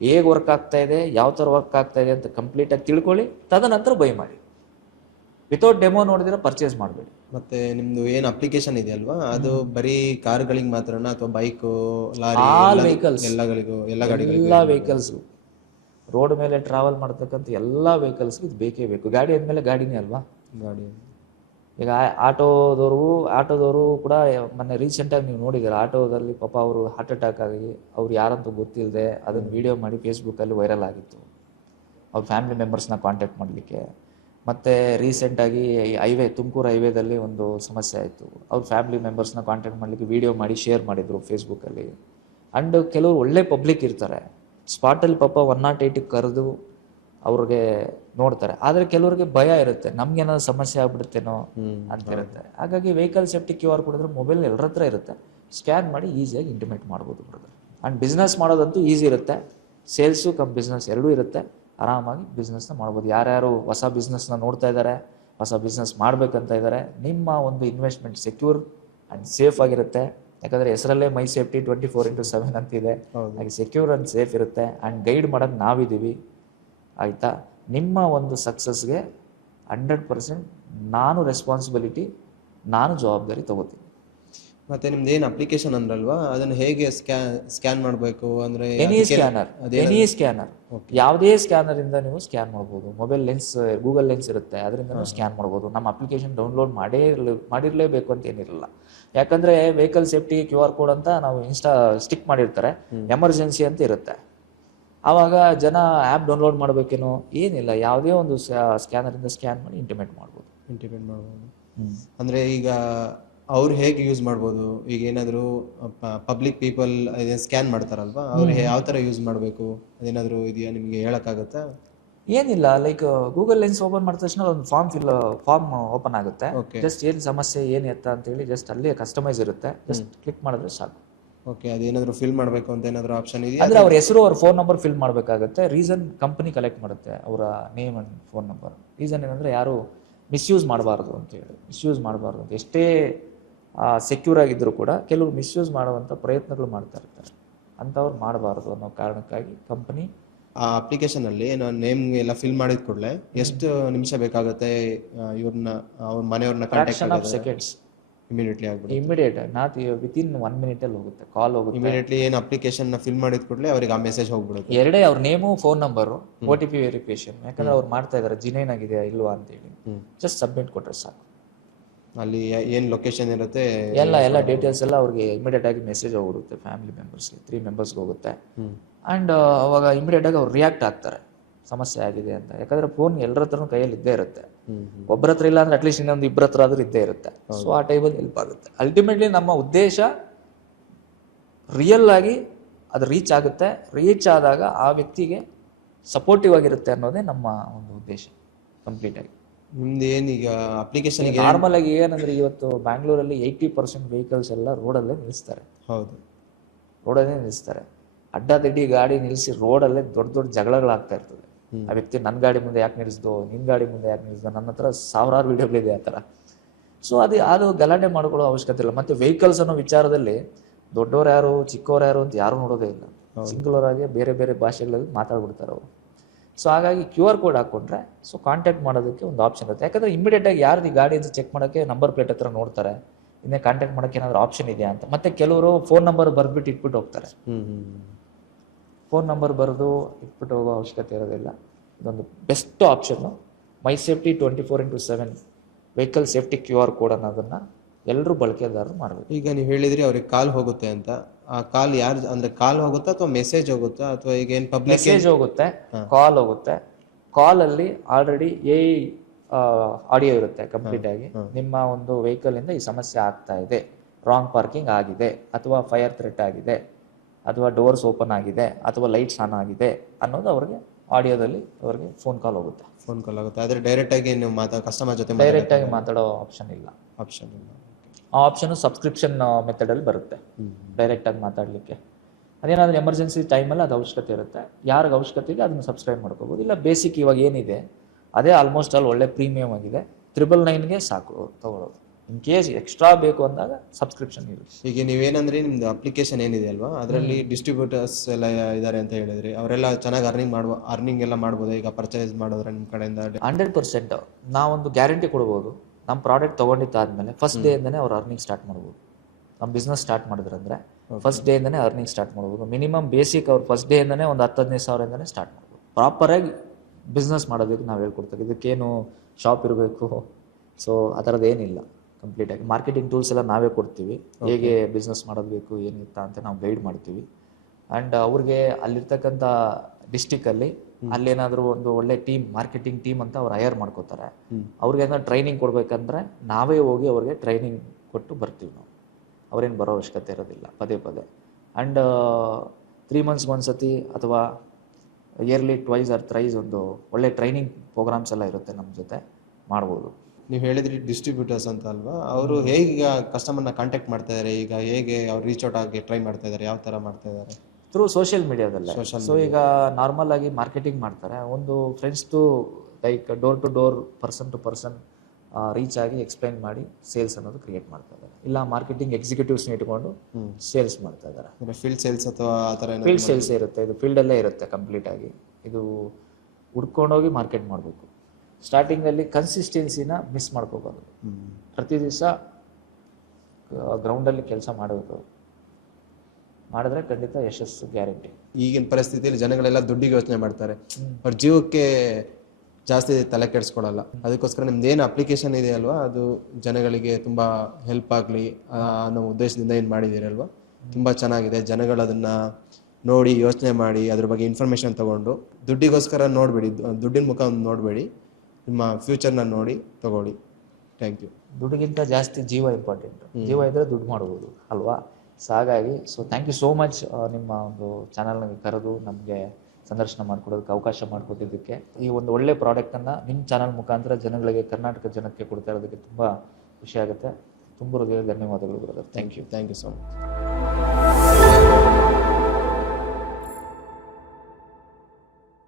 ಹೇಗೆ ವರ್ಕ್ ಆಗ್ತಾ ಇದೆ, ಯಾವ ಥರ ವರ್ಕ್ ಆಗ್ತಾ ಇದೆ ಅಂತ ಕಂಪ್ಲೀಟಾಗಿ ತಿಳ್ಕೊಳ್ಳಿ, ತದನಂತರ ಬೈ ಮಾಡಿ. ವಿತೌಟ್ ಡೆಮೋ ನೋಡಿದ್ರೆ ಪರ್ಚೇಸ್ ಮಾಡಬೇಡಿ. ಮತ್ತೆ ನಿಮ್ದು ಏನು ಅಪ್ಲಿಕೇಶನ್ ಇದೆಯಲ್ವಾ, ಅದು ಬರೀ ಕಾರ್ಗಳಿಗೆ ಮಾತ್ರನಾ ಅಥವಾ ಬೈಕು, ಲಾರಿ, ಆಲ್ ವೆಹಿಕಲ್ಸ್, ಎಲ್ಲ ಗಾಡಿಗಳಿಗೂ? ಎಲ್ಲ ವೆಹಿಕಲ್ಸು, ರೋಡ್ ಮೇಲೆ ಟ್ರಾವೆಲ್ ಮಾಡ್ತಕ್ಕಂಥ ಎಲ್ಲ ವೆಹಿಕಲ್ಸ್ಗೂ ಇದು ಬೇಕೇ ಬೇಕು. ಗಾಡಿ ಅಂದಮೇಲೆ ಗಾಡಿನೇ ಅಲ್ವಾ. ಗಾಡಿ ಈಗ ಆಟೋದವರು ಕೂಡ ಮೊನ್ನೆ ರೀಸೆಂಟಾಗಿ ನೀವು ನೋಡಿದ್ದೀರ, ಆಟೋದಲ್ಲಿ ಪಾಪ ಅವರು ಹಾರ್ಟ್ ಅಟ್ಯಾಕ್ ಆಗಿ ಅವ್ರು ಯಾರಂತೂ ಗೊತ್ತಿಲ್ಲದೆ ಅದನ್ನು ವಿಡಿಯೋ ಮಾಡಿ ಫೇಸ್ಬುಕ್ಕಲ್ಲಿ ವೈರಲ್ ಆಗಿತ್ತು, ಅವ್ರ ಫ್ಯಾಮಿಲಿ ಮೆಂಬರ್ಸ್ನ ಕಾಂಟ್ಯಾಕ್ಟ್ ಮಾಡಲಿಕ್ಕೆ. ಮತ್ತು ರೀಸೆಂಟಾಗಿ ತುಮಕೂರು ಹೈವೇದಲ್ಲಿ ಒಂದು ಸಮಸ್ಯೆ ಆಯಿತು, ಅವ್ರ ಫ್ಯಾಮಿಲಿ ಮೆಂಬರ್ಸ್ನ ಕಾಂಟ್ಯಾಕ್ಟ್ ಮಾಡಲಿಕ್ಕೆ ವಿಡಿಯೋ ಮಾಡಿ ಶೇರ್ ಮಾಡಿದರು ಫೇಸ್ಬುಕ್ಕಲ್ಲಿ. ಆ್ಯಂಡ್ ಕೆಲವರು ಒಳ್ಳೆ ಪಬ್ಲಿಕ್ ಇರ್ತಾರೆ, ಸ್ಪಾಟಲ್ಲಿ ಪಾಪ 108ಗೆ ಕರೆದು ಅವ್ರಿಗೆ ನೋಡ್ತಾರೆ. ಆದರೆ ಕೆಲವ್ರಿಗೆ ಭಯ ಇರುತ್ತೆ, ನಮ್ಗೇನಾದ್ರು ಸಮಸ್ಯೆ ಆಗ್ಬಿಡುತ್ತೇನೋ ಅಂತ ಇರುತ್ತೆ. ಹಾಗಾಗಿ ವೆಹಿಕಲ್ ಸೇಫ್ಟಿ QR ಕೊಡಿದ್ರೆ ಮೊಬೈಲ್ ಎಲ್ಲರ ಹತ್ರ ಇರುತ್ತೆ, ಸ್ಕ್ಯಾನ್ ಮಾಡಿ ಈಸಿಯಾಗಿ ಇಂಟಿಮೇಟ್ ಮಾಡ್ಬೋದು ಬ್ರದರ್. ಆ್ಯಂಡ್ ಬಿಸ್ನೆಸ್ ಮಾಡೋದಂತೂ ಈಸಿ ಇರುತ್ತೆ, ಸೇಲ್ಸು ಕಮ್ ಬಿಸ್ನೆಸ್ ಎರಡೂ ಇರುತ್ತೆ. ಆರಾಮಾಗಿ ಬಿಸ್ನೆಸ್ನ ಮಾಡ್ಬೋದು. ಯಾರ್ಯಾರು ಹೊಸ ಬಿಸ್ನೆಸ್ನ ನೋಡ್ತಾ ಇದ್ದಾರೆ, ಹೊಸ ಬಿಸ್ನೆಸ್ ಮಾಡಬೇಕಂತ ಇದ್ದಾರೆ, ನಿಮ್ಮ ಒಂದು ಇನ್ವೆಸ್ಟ್ಮೆಂಟ್ ಸೆಕ್ಯೂರ್ ಆ್ಯಂಡ್ ಸೇಫ್ ಆಗಿರುತ್ತೆ. ಯಾಕಂದರೆ ಹೆಸರಲ್ಲೇ ಮೈ ಸೇಫ್ಟಿ 24/7 ಅಂತಿದೆ. ಹಾಗೆ ಸೆಕ್ಯೂರ್ ಆ್ಯಂಡ್ ಸೇಫ್ ಇರುತ್ತೆ. ಆ್ಯಂಡ್ ಗೈಡ್ ಮಾಡೋಕ್ಕೆ ನಾವಿದ್ದೀವಿ, ಆಯಿತಾ. ನಿಮ್ಮ ಒಂದು ಸಕ್ಸಸ್ಗೆ 100% ನಾನು ರೆಸ್ಪಾನ್ಸಿಬಿಲಿಟಿ, ನಾನು ಜವಾಬ್ದಾರಿ ತಗೋತೀನಿ. ಮತ್ತೆ ನಿಮ್ದು ಏನು ಅಪ್ಲಿಕೇಶನ್ ಅಂದ್ರಲ್ವಾ, ಅದನ್ನು ಹೇಗೆ ಸ್ಕ್ಯಾನ್ ಮಾಡಬೇಕು ಅಂದರೆ? ಎನಿ ಸ್ಕ್ಯಾನರ್, ಯಾವುದೇ ಸ್ಕ್ಯಾನರಿಂದ ನೀವು ಸ್ಕ್ಯಾನ್ ಮಾಡ್ಬೋದು. ಮೊಬೈಲ್ ಲೆನ್ಸ್, ಗೂಗಲ್ ಲೆನ್ಸ್ ಇರುತ್ತೆ, ಅದರಿಂದ ಸ್ಕ್ಯಾನ್ ಮಾಡ್ಬೋದು. ನಮ್ಮ ಅಪ್ಲಿಕೇಶನ್ ಡೌನ್ಲೋಡ್ ಮಾಡಿರಲೇಬೇಕು ಅಂತ ಏನಿರಲ್ಲ. ಯಾಕಂದರೆ ವೆಹಿಕಲ್ ಸೇಫ್ಟಿ QR ಕೋಡ್ ಅಂತ ನಾವು ಸ್ಟಿಕ್ ಮಾಡಿರ್ತಾರೆ, ಎಮರ್ಜೆನ್ಸಿ ಅಂತ ಇರುತ್ತೆ. ಆವಾಗ ಜನ ಆ್ಯಪ್ ಡೌನ್ಲೋಡ್ ಮಾಡಬೇಕೇನೋ ಏನಿಲ್ಲ, ಯಾವುದೇ ಒಂದು ಸ್ಕ್ಯಾನರಿಂದ ಸ್ಕ್ಯಾನ್ ಮಾಡಿ ಇಂಟಿಮೇಟ್ ಮಾಡ್ಬೋದು. ಅಂದರೆ ಈಗ ಅವ್ರು ಹೇಗೆ ಯೂಸ್ ಮಾಡ್ಬೋದು? ಈಗ ಏನಾದರೂ ಪಬ್ಲಿಕ್ ಪೀಪಲ್ ಸ್ಕ್ಯಾನ್ ಮಾಡ್ತಾರಲ್ವಾ, ಅವ್ರು ಯಾವ ಥರ ಯೂಸ್ ಮಾಡಬೇಕು ಅದೇನಾದರೂ ಇದೆಯಾ, ನಿಮಗೆ ಹೇಳೋಕ್ಕಾಗತ್ತಾ? ಏನಿಲ್ಲ, ಲೈಕ್ ಗೂಗಲ್ ಲೆನ್ಸ್ ಓಪನ್ ಮಾಡಿದ ತಕ್ಷಣ ಒಂದು ಫಾರ್ಮ್ ಓಪನ್ ಆಗುತ್ತೆ. ಜಸ್ಟ್ ಏನು ಸಮಸ್ಯೆ ಏನು ಎತ್ತ ಅಂತೇಳಿ ಜಸ್ಟ್ ಅಲ್ಲಿ ಕಸ್ಟಮೈಸ್ ಇರುತ್ತೆ, ಜಸ್ಟ್ ಕ್ಲಿಕ್ ಮಾಡಿದ್ರೆ ಸಾಕು. ಓಕೆ, ಅದೇನಾದರೂ ಫಿಲ್ ಮಾಡಬೇಕು ಅಂತ ಏನಾದರೂ ಆಪ್ಷನ್ ಇದೆಯಾ? ಅಂದರೆ ಅವ್ರ ಹೆಸರು, ಅವ್ರ ಫೋನ್ ನಂಬರ್ ಫಿಲ್ ಮಾಡಬೇಕಾಗುತ್ತೆ. ರೀಸನ್ ಕಂಪನಿ ಕಲೆಕ್ಟ್ ಮಾಡುತ್ತೆ, ಅವರ name and phone number. Reason ಏನಂದರೆ ಯಾರು ಮಿಸ್ಯೂಸ್ ಮಾಡಬಾರ್ದು ಅಂತೇಳಿ. ಮಿಸ್ಯೂಸ್ ಮಾಡಬಾರ್ದು ಅಂತ, ಎಷ್ಟೇ ಸೆಕ್ಯೂರ್ ಆಗಿದ್ದರೂ ಕೂಡ ಕೆಲವರು ಮಿಸ್ಯೂಸ್ ಮಾಡುವಂಥ ಪ್ರಯತ್ನಗಳು ಮಾಡ್ತಾ ಇರ್ತಾರೆ, ಅಂಥವ್ರು ಮಾಡಬಾರ್ದು ಅನ್ನೋ ಕಾರಣಕ್ಕಾಗಿ ಕಂಪನಿ ಆ ಅಪ್ಲಿಕೇಶನಲ್ಲಿ ನಾನು ನೇಮ್ ಎಲ್ಲ ಫಿಲ್ ಮಾಡಿದ ಕೂಡಲೇ ಎಷ್ಟು ನಿಮಿಷ ಬೇಕಾಗುತ್ತೆ ಇವ್ರನ್ನ, ಅವ್ರ ಮನೆಯವ್ರನ್ನ ಕಾಂಟ್ಯಾಕ್ಟ್ ಆಫ್ ಸೆಕೆಂಡ್ಸ್ ಇಮಿಡಿಯೇಟ್ಲಿ ಆಗ್ಬಿಡುತ್ತೆ. ಇಮಿಡಿಯೇಟ್, ನಾಟ್ ವಿತಿನ್ 1 ಮಿನಿಟಲ್ಲಿ ಹೋಗುತ್ತೆ, ಕಾಲ್ ಹೋಗುತ್ತೆ. ಇಮಿಡಿಯೇಟ್ಲಿ ಏನು ಅಪ್ಲಿಕೇಶನ್ನ ಫಿಲ್ ಮಾಡಿದ ಕೂಡಲೇ ಅವ್ರಿಗೆ ಆ ಮೆಸೇಜ್ ಹೋಗ್ಬಿಡುತ್ತೆ. ಎರಡೇ, ಅವ್ರ name, phone number, OTP verification. ಯಾಕಂದ್ರೆ ಅವ್ರು ಮಾಡ್ತಾ ಇದ್ದಾರೆ ಜಿನೈನ್ ಆಗಿದೆಯಾ ಇಲ್ವಾ ಅಂತೇಳಿ, ಜಸ್ಟ್ ಸಬ್ಮಿಟ್ ಕೊಟ್ಟರೆ ಸಾಕು. ಅಲ್ಲಿ ಏನು ಲೊಕೇಶನ್ ಇರುತ್ತೆ ಎಲ್ಲ ಡೀಟೇಲ್ಸ್ ಎಲ್ಲ ಅವ್ರಿಗೆ ಇಮಿಡಿಯೇಟ್ ಆಗಿ ಮೆಸೇಜ್ ಹೋಗ್ಬಿಡುತ್ತೆ. ಫ್ಯಾಮಿಲಿ ಮೆಂಬರ್ಸ್ಗೆ 3 ಮೆಂಬರ್ಸ್ಗೆ ಹೋಗುತ್ತೆ. ಆ್ಯಂಡ್ ಅವಾಗ ಇಮಿಡಿಯೇಟ್ ಆಗಿ ಅವ್ರು ರಿಯಾಕ್ಟ್ ಆಗ್ತಾರೆ ಸಮಸ್ಯೆ ಆಗಿದೆ ಅಂತ. ಯಾಕಂದ್ರೆ ಫೋನ್ ಎಲ್ಲರ ಹತ್ರನೂ ಕೈಯಲ್ಲಿ ಇದ್ದೇ ಇರುತ್ತೆ, ಒಬ್ಬರ ಹತ್ರ ಇಲ್ಲ ಅಂದ್ರೆ ಅಟ್ಲೀಸ್ಟ್ ಇನ್ನೊಂದು 2 ಹತ್ರ ಆದ್ರೂ ಇದ್ದೇ ಇರುತ್ತೆ. ಸೊ ಆ ಟೈಮಲ್ಲಿ ಹೆಲ್ಪ್ ಆಗುತ್ತೆ. ಅಲ್ಟಿಮೇಟ್ಲಿ ನಮ್ಮ ಉದ್ದೇಶ ರಿಯಲ್ ಆಗಿ ಅದು ರೀಚ್ ಆಗುತ್ತೆ. ರೀಚ್ ಆದಾಗ ಆ ವ್ಯಕ್ತಿಗೆ ಸಪೋರ್ಟಿವ್ ಆಗಿರುತ್ತೆ ಅನ್ನೋದೇ ನಮ್ಮ ಒಂದು ಉದ್ದೇಶ ಕಂಪ್ಲೀಟ್ ಆಗಿ. ನಿಮ್ದು ಏನೀಗ ಅಪ್ಲಿಕೇಶನ್ ನಾರ್ಮಲ್ ಆಗಿ ಏನಂದ್ರೆ, ಇವತ್ತು ಬ್ಯಾಂಗ್ಳೂರಲ್ಲಿ 80% ವೆಹಿಕಲ್ಸ್ ಎಲ್ಲ ರೋಡಲ್ಲೇ ನಿಲ್ಲಿಸ್ತಾರೆ. ಹೌದು, ರೋಡಲ್ಲೇ ನಿಲ್ಲಿಸ್ತಾರೆ. ಅಡ್ಡಾದಿಡ್ಡಿ ಗಾಡಿ ನಿಲ್ಲಿಸಿ ರೋಡಲ್ಲೇ ದೊಡ್ಡ ಜಗಳಗಳಾಗ್ತಾ ಇರ್ತದೆ. ಆ ವ್ಯಕ್ತಿ ನನ್ನ ಗಾಡಿ ಮುಂದೆ ಯಾಕೆ ನಿಲ್ಲಿಸ್ದೋ, ನಿನ್ನ ಗಾಡಿ ಮುಂದೆ ಯಾಕೆ ನಿಲ್ಲಿಸ್ದೋ, ನನ್ನ ಹತ್ರ ಸಾವಿರಾರು ವಿಡಿಯೋಗಳಿದೆ ಆ ಥರ. ಸೊ ಅದು ಗಲಾಟೆ ಮಾಡ್ಕೊಳ್ಳೋ ಅವಶ್ಯಕತೆ ಇಲ್ಲ. ಮತ್ತು ವೆಹಿಕಲ್ಸ್ ಅನ್ನೋ ವಿಚಾರದಲ್ಲಿ ದೊಡ್ಡವ್ರು ಯಾರು ಚಿಕ್ಕವ್ರು ಯಾರು ಅಂತ ಯಾರು ನೋಡೋದೇ ಇಲ್ಲ. ಸಿಂಗುಲರ್ ಆಗಿ ಬೇರೆ ಬೇರೆ ಭಾಷೆಗಳಲ್ಲಿ ಮಾತಾಡ್ಬಿಡ್ತಾರೆ ಅವರು. ಸೊ ಹಾಗಾಗಿ QR ಕೋಡ್ ಹಾಕ್ಕೊಂಡ್ರೆ ಸೊ ಕಾಂಟ್ಯಾಕ್ಟ್ ಮಾಡೋದಕ್ಕೆ ಒಂದು ಆಪ್ಷನ್ ಇರುತ್ತೆ. ಯಾಕಂದರೆ ಇಮಿಡಿಯೇಟಾಗಿ ಯಾರ್ದು ಈ ಗಾಡಿ ಅಂತ ಚೆಕ್ ಮಾಡೋಕ್ಕೆ ನಂಬರ್ ಪ್ಲೇಟ್ ಹತ್ರ ನೋಡ್ತಾರೆ, ಇನ್ನೇ ಕಾಂಟ್ಯಾಕ್ಟ್ ಮಾಡೋಕ್ಕೆ ಏನಾದರೂ ಆಪ್ಷನ್ ಇದೆಯಾ ಅಂತ. ಮತ್ತು ಕೆಲವರು ಫೋನ್ ನಂಬರ್ ಬರೆದ್ಬಿಟ್ಟು ಇಟ್ಬಿಟ್ಟು ಹೋಗ್ತಾರೆ. ಫೋನ್ ನಂಬರ್ ಬರೆದು ಇಟ್ಬಿಟ್ಟು ಹೋಗೋ ಅವಶ್ಯಕತೆ ಇರೋದಿಲ್ಲ. ಇದೊಂದು best option. My safety 24/7 vehicle safety QR code ಅನ್ನೋದನ್ನು ಎಲ್ಲರೂ ಬಳಕೆದಾರರು ಮಾಡಬೇಕು. ಈಗ ನೀವು ಹೇಳಿದ್ರಿ ಅವ್ರಿಗೆ ಕಾಲ್ ಹೋಗುತ್ತೆ ಅಂತ, ಆ ಕಾಲ್ ಯಾರು ಅಂದ್ರೆ ಕಾಲ್ ಹೋಗುತ್ತಾ ಅಥವಾ ಮೆಸೇಜ್ ಹೋಗುತ್ತಾ ಅಥವಾ ಈಗ ಏನು ಪಬ್ಲಿಕ್ ಮೆಸೇಜ್ ಹೋಗುತ್ತೆ, ಕಾಲ್ ಹೋಗುತ್ತೆ. ಕಾಲಲ್ಲಿ ಆಲ್ರೆಡಿ ಆಡಿಯೋ ಇರುತ್ತೆ ಕಂಪ್ಲೀಟ್ ಆಗಿ. ನಿಮ್ಮ ಒಂದು ವೆಹಿಕಲಿಂದ ಈ ಸಮಸ್ಯೆ ಆಗ್ತಾ ಇದೆ, ರಾಂಗ್ ಪಾರ್ಕಿಂಗ್ ಆಗಿದೆ, ಅಥವಾ ಫೈರ್ ಥ್ರೆಟ್ ಆಗಿದೆ, ಅಥವಾ ಡೋರ್ಸ್ ಓಪನ್ ಆಗಿದೆ, ಅಥವಾ ಲೈಟ್ಸ್ ಆನ್ ಆಗಿದೆ ಅನ್ನೋದು ಅವ್ರಿಗೆ ಆಡಿಯೋದಲ್ಲಿ ಅವ್ರಿಗೆ ಫೋನ್ ಕಾಲ್ ಹೋಗುತ್ತೆ. ಫೋನ್ ಕಾಲ್ ಆಗುತ್ತೆ. ಆದರೆ ಡೈರೆಕ್ಟ್ ಆಗಿ ನೀವು ಕಸ್ಟಮರ್ ಜೊತೆ ಡೈರೆಕ್ಟ್ ಆಗಿ ಮಾತಾಡೋ ಆಪ್ಷನ್ ಇಲ್ಲ. ಆಪ್ಷನ್ ಇಲ್ಲ. ಆ ಆಪ್ಷನ್ ಸಬ್ಸ್ಕ್ರಿಪ್ಷನ್ ಮೆಥಡಲ್ಲಿ ಬರುತ್ತೆ, ಡೈರೆಕ್ಟ್ ಆಗಿ ಮಾತಾಡಲಿಕ್ಕೆ. ಅದೇನಾದ್ರೂ ಎಮರ್ಜೆನ್ಸಿ ಟೈಮಲ್ಲಿ ಅದು ಅವಶ್ಯಕತೆ ಇರುತ್ತೆ, ಯಾರಿಗೆ ಅವಶ್ಯಕತೆ ಇದೆ ಅದನ್ನು ಸಬ್ಸ್ಕ್ರೈಬ್ ಮಾಡ್ಕೋಬೋದು. ಇಲ್ಲ ಬೇಸಿಕ್ ಇವಾಗ ಏನಿದೆ ಅದೇ ಆಲ್ಮೋಸ್ಟ್ ಅಲ್ಲಿ ಒಳ್ಳೆ ಪ್ರೀಮಿಯಮ್ ಆಗಿದೆ, 999ಗೆ ಸಾಕು ತಗೊಳ್ಳೋದು. ಇನ್ ಕೇಸ್ ಎಕ್ಸ್ಟ್ರಾ ಬೇಕು ಅಂದಾಗ ಸಬ್ಸ್ಕ್ರಿಪ್ಷನ್ ಇರುತ್ತೆ. ಈಗ ನೀವೇನಂದ್ರೆ ನಿಮ್ದು ಅಪ್ಲಿಕೇಶನ್ ಏನಿದೆ ಅಲ್ವಾ, ಅದರಲ್ಲಿ ಡಿಸ್ಟ್ರಿಬ್ಯೂಟರ್ಸ್ ಎಲ್ಲ ಇದ್ದಾರೆ ಅಂತ ಹೇಳಿದ್ರಿ, ಅವರೆಲ್ಲ ಚೆನ್ನಾಗಿ ಅರ್ನಿಂಗ್ ಎಲ್ಲ ಮಾಡ್ಬೋದು ಈಗ ಪರ್ಚೇಸ್ ಮಾಡೋದ್ರೆ ನಿಮ್ಮ ಕಡೆಯಿಂದ? 100% ನಾವೊಂದು ಗ್ಯಾರಂಟಿ ಕೊಡ್ಬೋದು. ನಮ್ಮ ಪ್ರಾಡಕ್ಟ್ ತೊಗೊಂಡಿದ್ದಾದ್ಮೇಲೆ ಫಸ್ಟ್ ಡೇ ಇಂದನೇ ಅವ್ರು ಅರ್ನಿಂಗ್ ಸ್ಟಾರ್ಟ್ ಮಾಡ್ಬೋದು. ನಮ್ಮ ಬಿಸ್ನೆಸ್ ಸ್ಟಾರ್ಟ್ ಮಾಡಿದ್ರಂದ್ರೆ ಫಸ್ಟ್ ಡೇ ಇಂದನೇ ಅರ್ನಿಂಗ್ ಸ್ಟಾರ್ಟ್ ಮಾಡ್ಬೋದು. ಮಿನಿಮಮ್ ಬೇಸಿಕ್ ಅವ್ರು ಫಸ್ಟ್ ಡೇ ಇಂದನೇ ಒಂದು 10-15 ಸಾವಿರದಿಂದನೇ ಸ್ಟಾರ್ಟ್ ಮಾಡ್ಬೋದು. ಪ್ರಾಪರಾಗಿ ಬಿಸ್ನೆಸ್ ಮಾಡೋದಕ್ಕೆ ನಾವು ಹೇಳ್ಕೊಡ್ತೀವಿ. ಇದಕ್ಕೇನು ಶಾಪ್ ಇರಬೇಕು, ಸೊ ಆ ಥರದ್ದು ಏನಿಲ್ಲ. ಕಂಪ್ಲೀಟಾಗಿ ಮಾರ್ಕೆಟಿಂಗ್ ಟೂಲ್ಸ್ ಎಲ್ಲ ನಾವೇ ಕೊಡ್ತೀವಿ, ಹೇಗೆ ಬಿಸ್ನೆಸ್ ಮಾಡೋದು ಬೇಕು ಏನಿತ್ತ ಅಂತ ನಾವು ಗೈಡ್ ಮಾಡ್ತೀವಿ. ಆ್ಯಂಡ್ ಅವ್ರಿಗೆ ಅಲ್ಲಿರ್ತಕ್ಕಂಥ ಡಿಸ್ಟಿಕಲ್ಲಿ ಅಲ್ಲೇನಾದರೂ ಒಂದು ಒಳ್ಳೆ ಟೀಮ್, ಮಾರ್ಕೆಟಿಂಗ್ ಟೀಮ್ ಅಂತ ಅವ್ರು ಹೈಯರ್ ಮಾಡ್ಕೋತಾರೆ. ಅವ್ರಿಗೆ ಏನಾದ್ರು ಟ್ರೈನಿಂಗ್ ಕೊಡಬೇಕಂದ್ರೆ ನಾವೇ ಹೋಗಿ ಅವ್ರಿಗೆ ಟ್ರೈನಿಂಗ್ ಕೊಟ್ಟು ಬರ್ತೀವಿ ನಾವು. ಅವ್ರೇನು ಬರೋ ಅವಶ್ಯಕತೆ ಇರೋದಿಲ್ಲ ಪದೇ ಪದೇ. ಆ್ಯಂಡ್ 3 ಮಂತ್ಸ್ಗೆ ಒಂದ್ಸತಿ ಅಥವಾ ಇಯರ್ಲಿ 2 or 3 ಒಂದು ಒಳ್ಳೆ ಟ್ರೈನಿಂಗ್ ಪ್ರೋಗ್ರಾಮ್ಸ್ ಎಲ್ಲ ಇರುತ್ತೆ ನಮ್ಮ ಜೊತೆ, ಮಾಡ್ಬೋದು. ನೀವು ಹೇಳಿದ್ರಿ ಡಿಸ್ಟ್ರಿಬ್ಯೂಟರ್ಸ್ ಅಂತ ಅಲ್ವಾ, ಅವರು ಹೇಗೆ ಕಸ್ಟಮರ್ನ ಕಾಂಟ್ಯಾಕ್ಟ್ ಮಾಡ್ತಾ ಇದ್ದಾರೆ, ಈಗ ಹೇಗೆ ಅವ್ರು ರೀಚ್ ಔಟ್ ಆಗಿ ಟ್ರೈ ಮಾಡ್ತಾ ಇದ್ದಾರೆ, ಯಾವ ಥರ ಮಾಡ್ತಾ ಇದ್ದಾರೆ? ಥ್ರೂ ಸೋಷಿಯಲ್ ಮೀಡಿಯಾದಲ್ಲೇ. ಸೊ ಈಗ ನಾರ್ಮಲ್ ಆಗಿ ಮಾರ್ಕೆಟಿಂಗ್ ಮಾಡ್ತಾರೆ, ಒಂದು ಫ್ರೆಂಡ್ಸ್ದು like door to door, person to person reach ಆಗಿ ಎಕ್ಸ್ಪ್ಲೈನ್ ಮಾಡಿ ಸೇಲ್ಸ್ ಅನ್ನೋದು ಕ್ರಿಯೇಟ್ ಮಾಡ್ತಾ ಇದ್ದಾರೆ. ಇಲ್ಲ ಮಾರ್ಕೆಟಿಂಗ್ ಎಕ್ಸಿಕ್ಯೂಟಿವ್ಸ್ನ ಇಟ್ಕೊಂಡು ಸೇಲ್ಸ್ ಮಾಡ್ತಾ ಇದ್ದಾರೆ. ಫೀಲ್ಡ್ ಸೇಲ್ಸ್ ಅಥವಾ ಆ ಥರ ಫೀಲ್ಡ್ ಸೇಲ್ಸ್ ಇರುತ್ತೆ, ಇದು ಫೀಲ್ಡಲ್ಲೇ ಇರುತ್ತೆ ಕಂಪ್ಲೀಟಾಗಿ. ಇದು ಹುಡ್ಕೊಂಡೋಗಿ ಮಾರ್ಕೆಟ್ ಮಾಡಬೇಕು. ಸ್ಟಾರ್ಟಿಂಗಲ್ಲಿ ಕನ್ಸಿಸ್ಟೆನ್ಸಿನ ಮಿಸ್ ಮಾಡ್ಕೋಬಾರ್ದು. ಪ್ರತಿ ದಿವಸ ಗ್ರೌಂಡಲ್ಲಿ ಕೆಲಸ ಮಾಡಬೇಕು, ಮಾಡಿದ್ರೆ ಖಂಡಿತ ಯಶಸ್ಸು ಗ್ಯಾರಂಟಿ. ಈಗಿನ ಪರಿಸ್ಥಿತಿಯಲ್ಲಿ ಜನಗಳೆಲ್ಲ ದುಡ್ಡಿಗೆ ಯೋಚನೆ ಮಾಡ್ತಾರೆ, ಅವ್ರ ಜೀವಕ್ಕೆ ಜಾಸ್ತಿ ತಲೆ ಕೆಡಿಸ್ಕೊಡಲ್ಲ. ಅದಕ್ಕೋಸ್ಕರ ನಿಮ್ದೇನು ಅಪ್ಲಿಕೇಶನ್ ಇದೆ ಅಲ್ವಾ, ಅದು ಜನಗಳಿಗೆ ತುಂಬ ಹೆಲ್ಪ್ ಆಗಲಿ ಅನ್ನೋ ಉದ್ದೇಶದಿಂದ ಏನು ಮಾಡಿದ್ದೀರಿ ಅಲ್ವಾ, ತುಂಬ ಚೆನ್ನಾಗಿದೆ. ಜನಗಳು ಅದನ್ನು ನೋಡಿ ಯೋಚನೆ ಮಾಡಿ ಅದ್ರ ಬಗ್ಗೆ ಇನ್ಫಾರ್ಮೇಷನ್ ತೊಗೊಂಡು ದುಡ್ಡಿಗೋಸ್ಕರ ನೋಡಬೇಡಿ, ದುಡ್ಡಿನ ಮುಖ ನೋಡಬೇಡಿ, ನಿಮ್ಮ ಫ್ಯೂಚರ್ನ ನೋಡಿ ತಗೊಳ್ಳಿ. Thank you. ದುಡ್ಡಿಗಿಂತ ಜಾಸ್ತಿ ಜೀವ ಇಂಪಾರ್ಟೆಂಟ್. ಜೀವ ಇದ್ದರೆ ದುಡ್ಡು ಮಾಡ್ಬೋದು ಅಲ್ವಾ. ಸೊ ಹಾಗಾಗಿ ಥ್ಯಾಂಕ್ ಯು ಸೋ ಮಚ್ ನಿಮ್ಮ ಒಂದು ಚಾನಲ್ನಾಗೆ ಕರೆದು ನಮಗೆ ಸಂದರ್ಶನ ಮಾಡಿಕೊಡೋದಕ್ಕೆ ಅವಕಾಶ ಮಾಡಿಕೊಟ್ಟಿದ್ದಕ್ಕೆ. ಈ ಒಂದು ಒಳ್ಳೆ ಪ್ರಾಡಕ್ಟನ್ನು ನಿಮ್ಮ ಚಾನಲ್ ಮುಖಾಂತರ ಜನಗಳಿಗೆ, ಕರ್ನಾಟಕ ಜನಕ್ಕೆ ಕೊಡ್ತಾ ಇರೋದಕ್ಕೆ ತುಂಬ ಖುಷಿ ಆಗುತ್ತೆ. ತುಂಬ ಹೃದಯ ಧನ್ಯವಾದಗಳು brother. Thank you so much.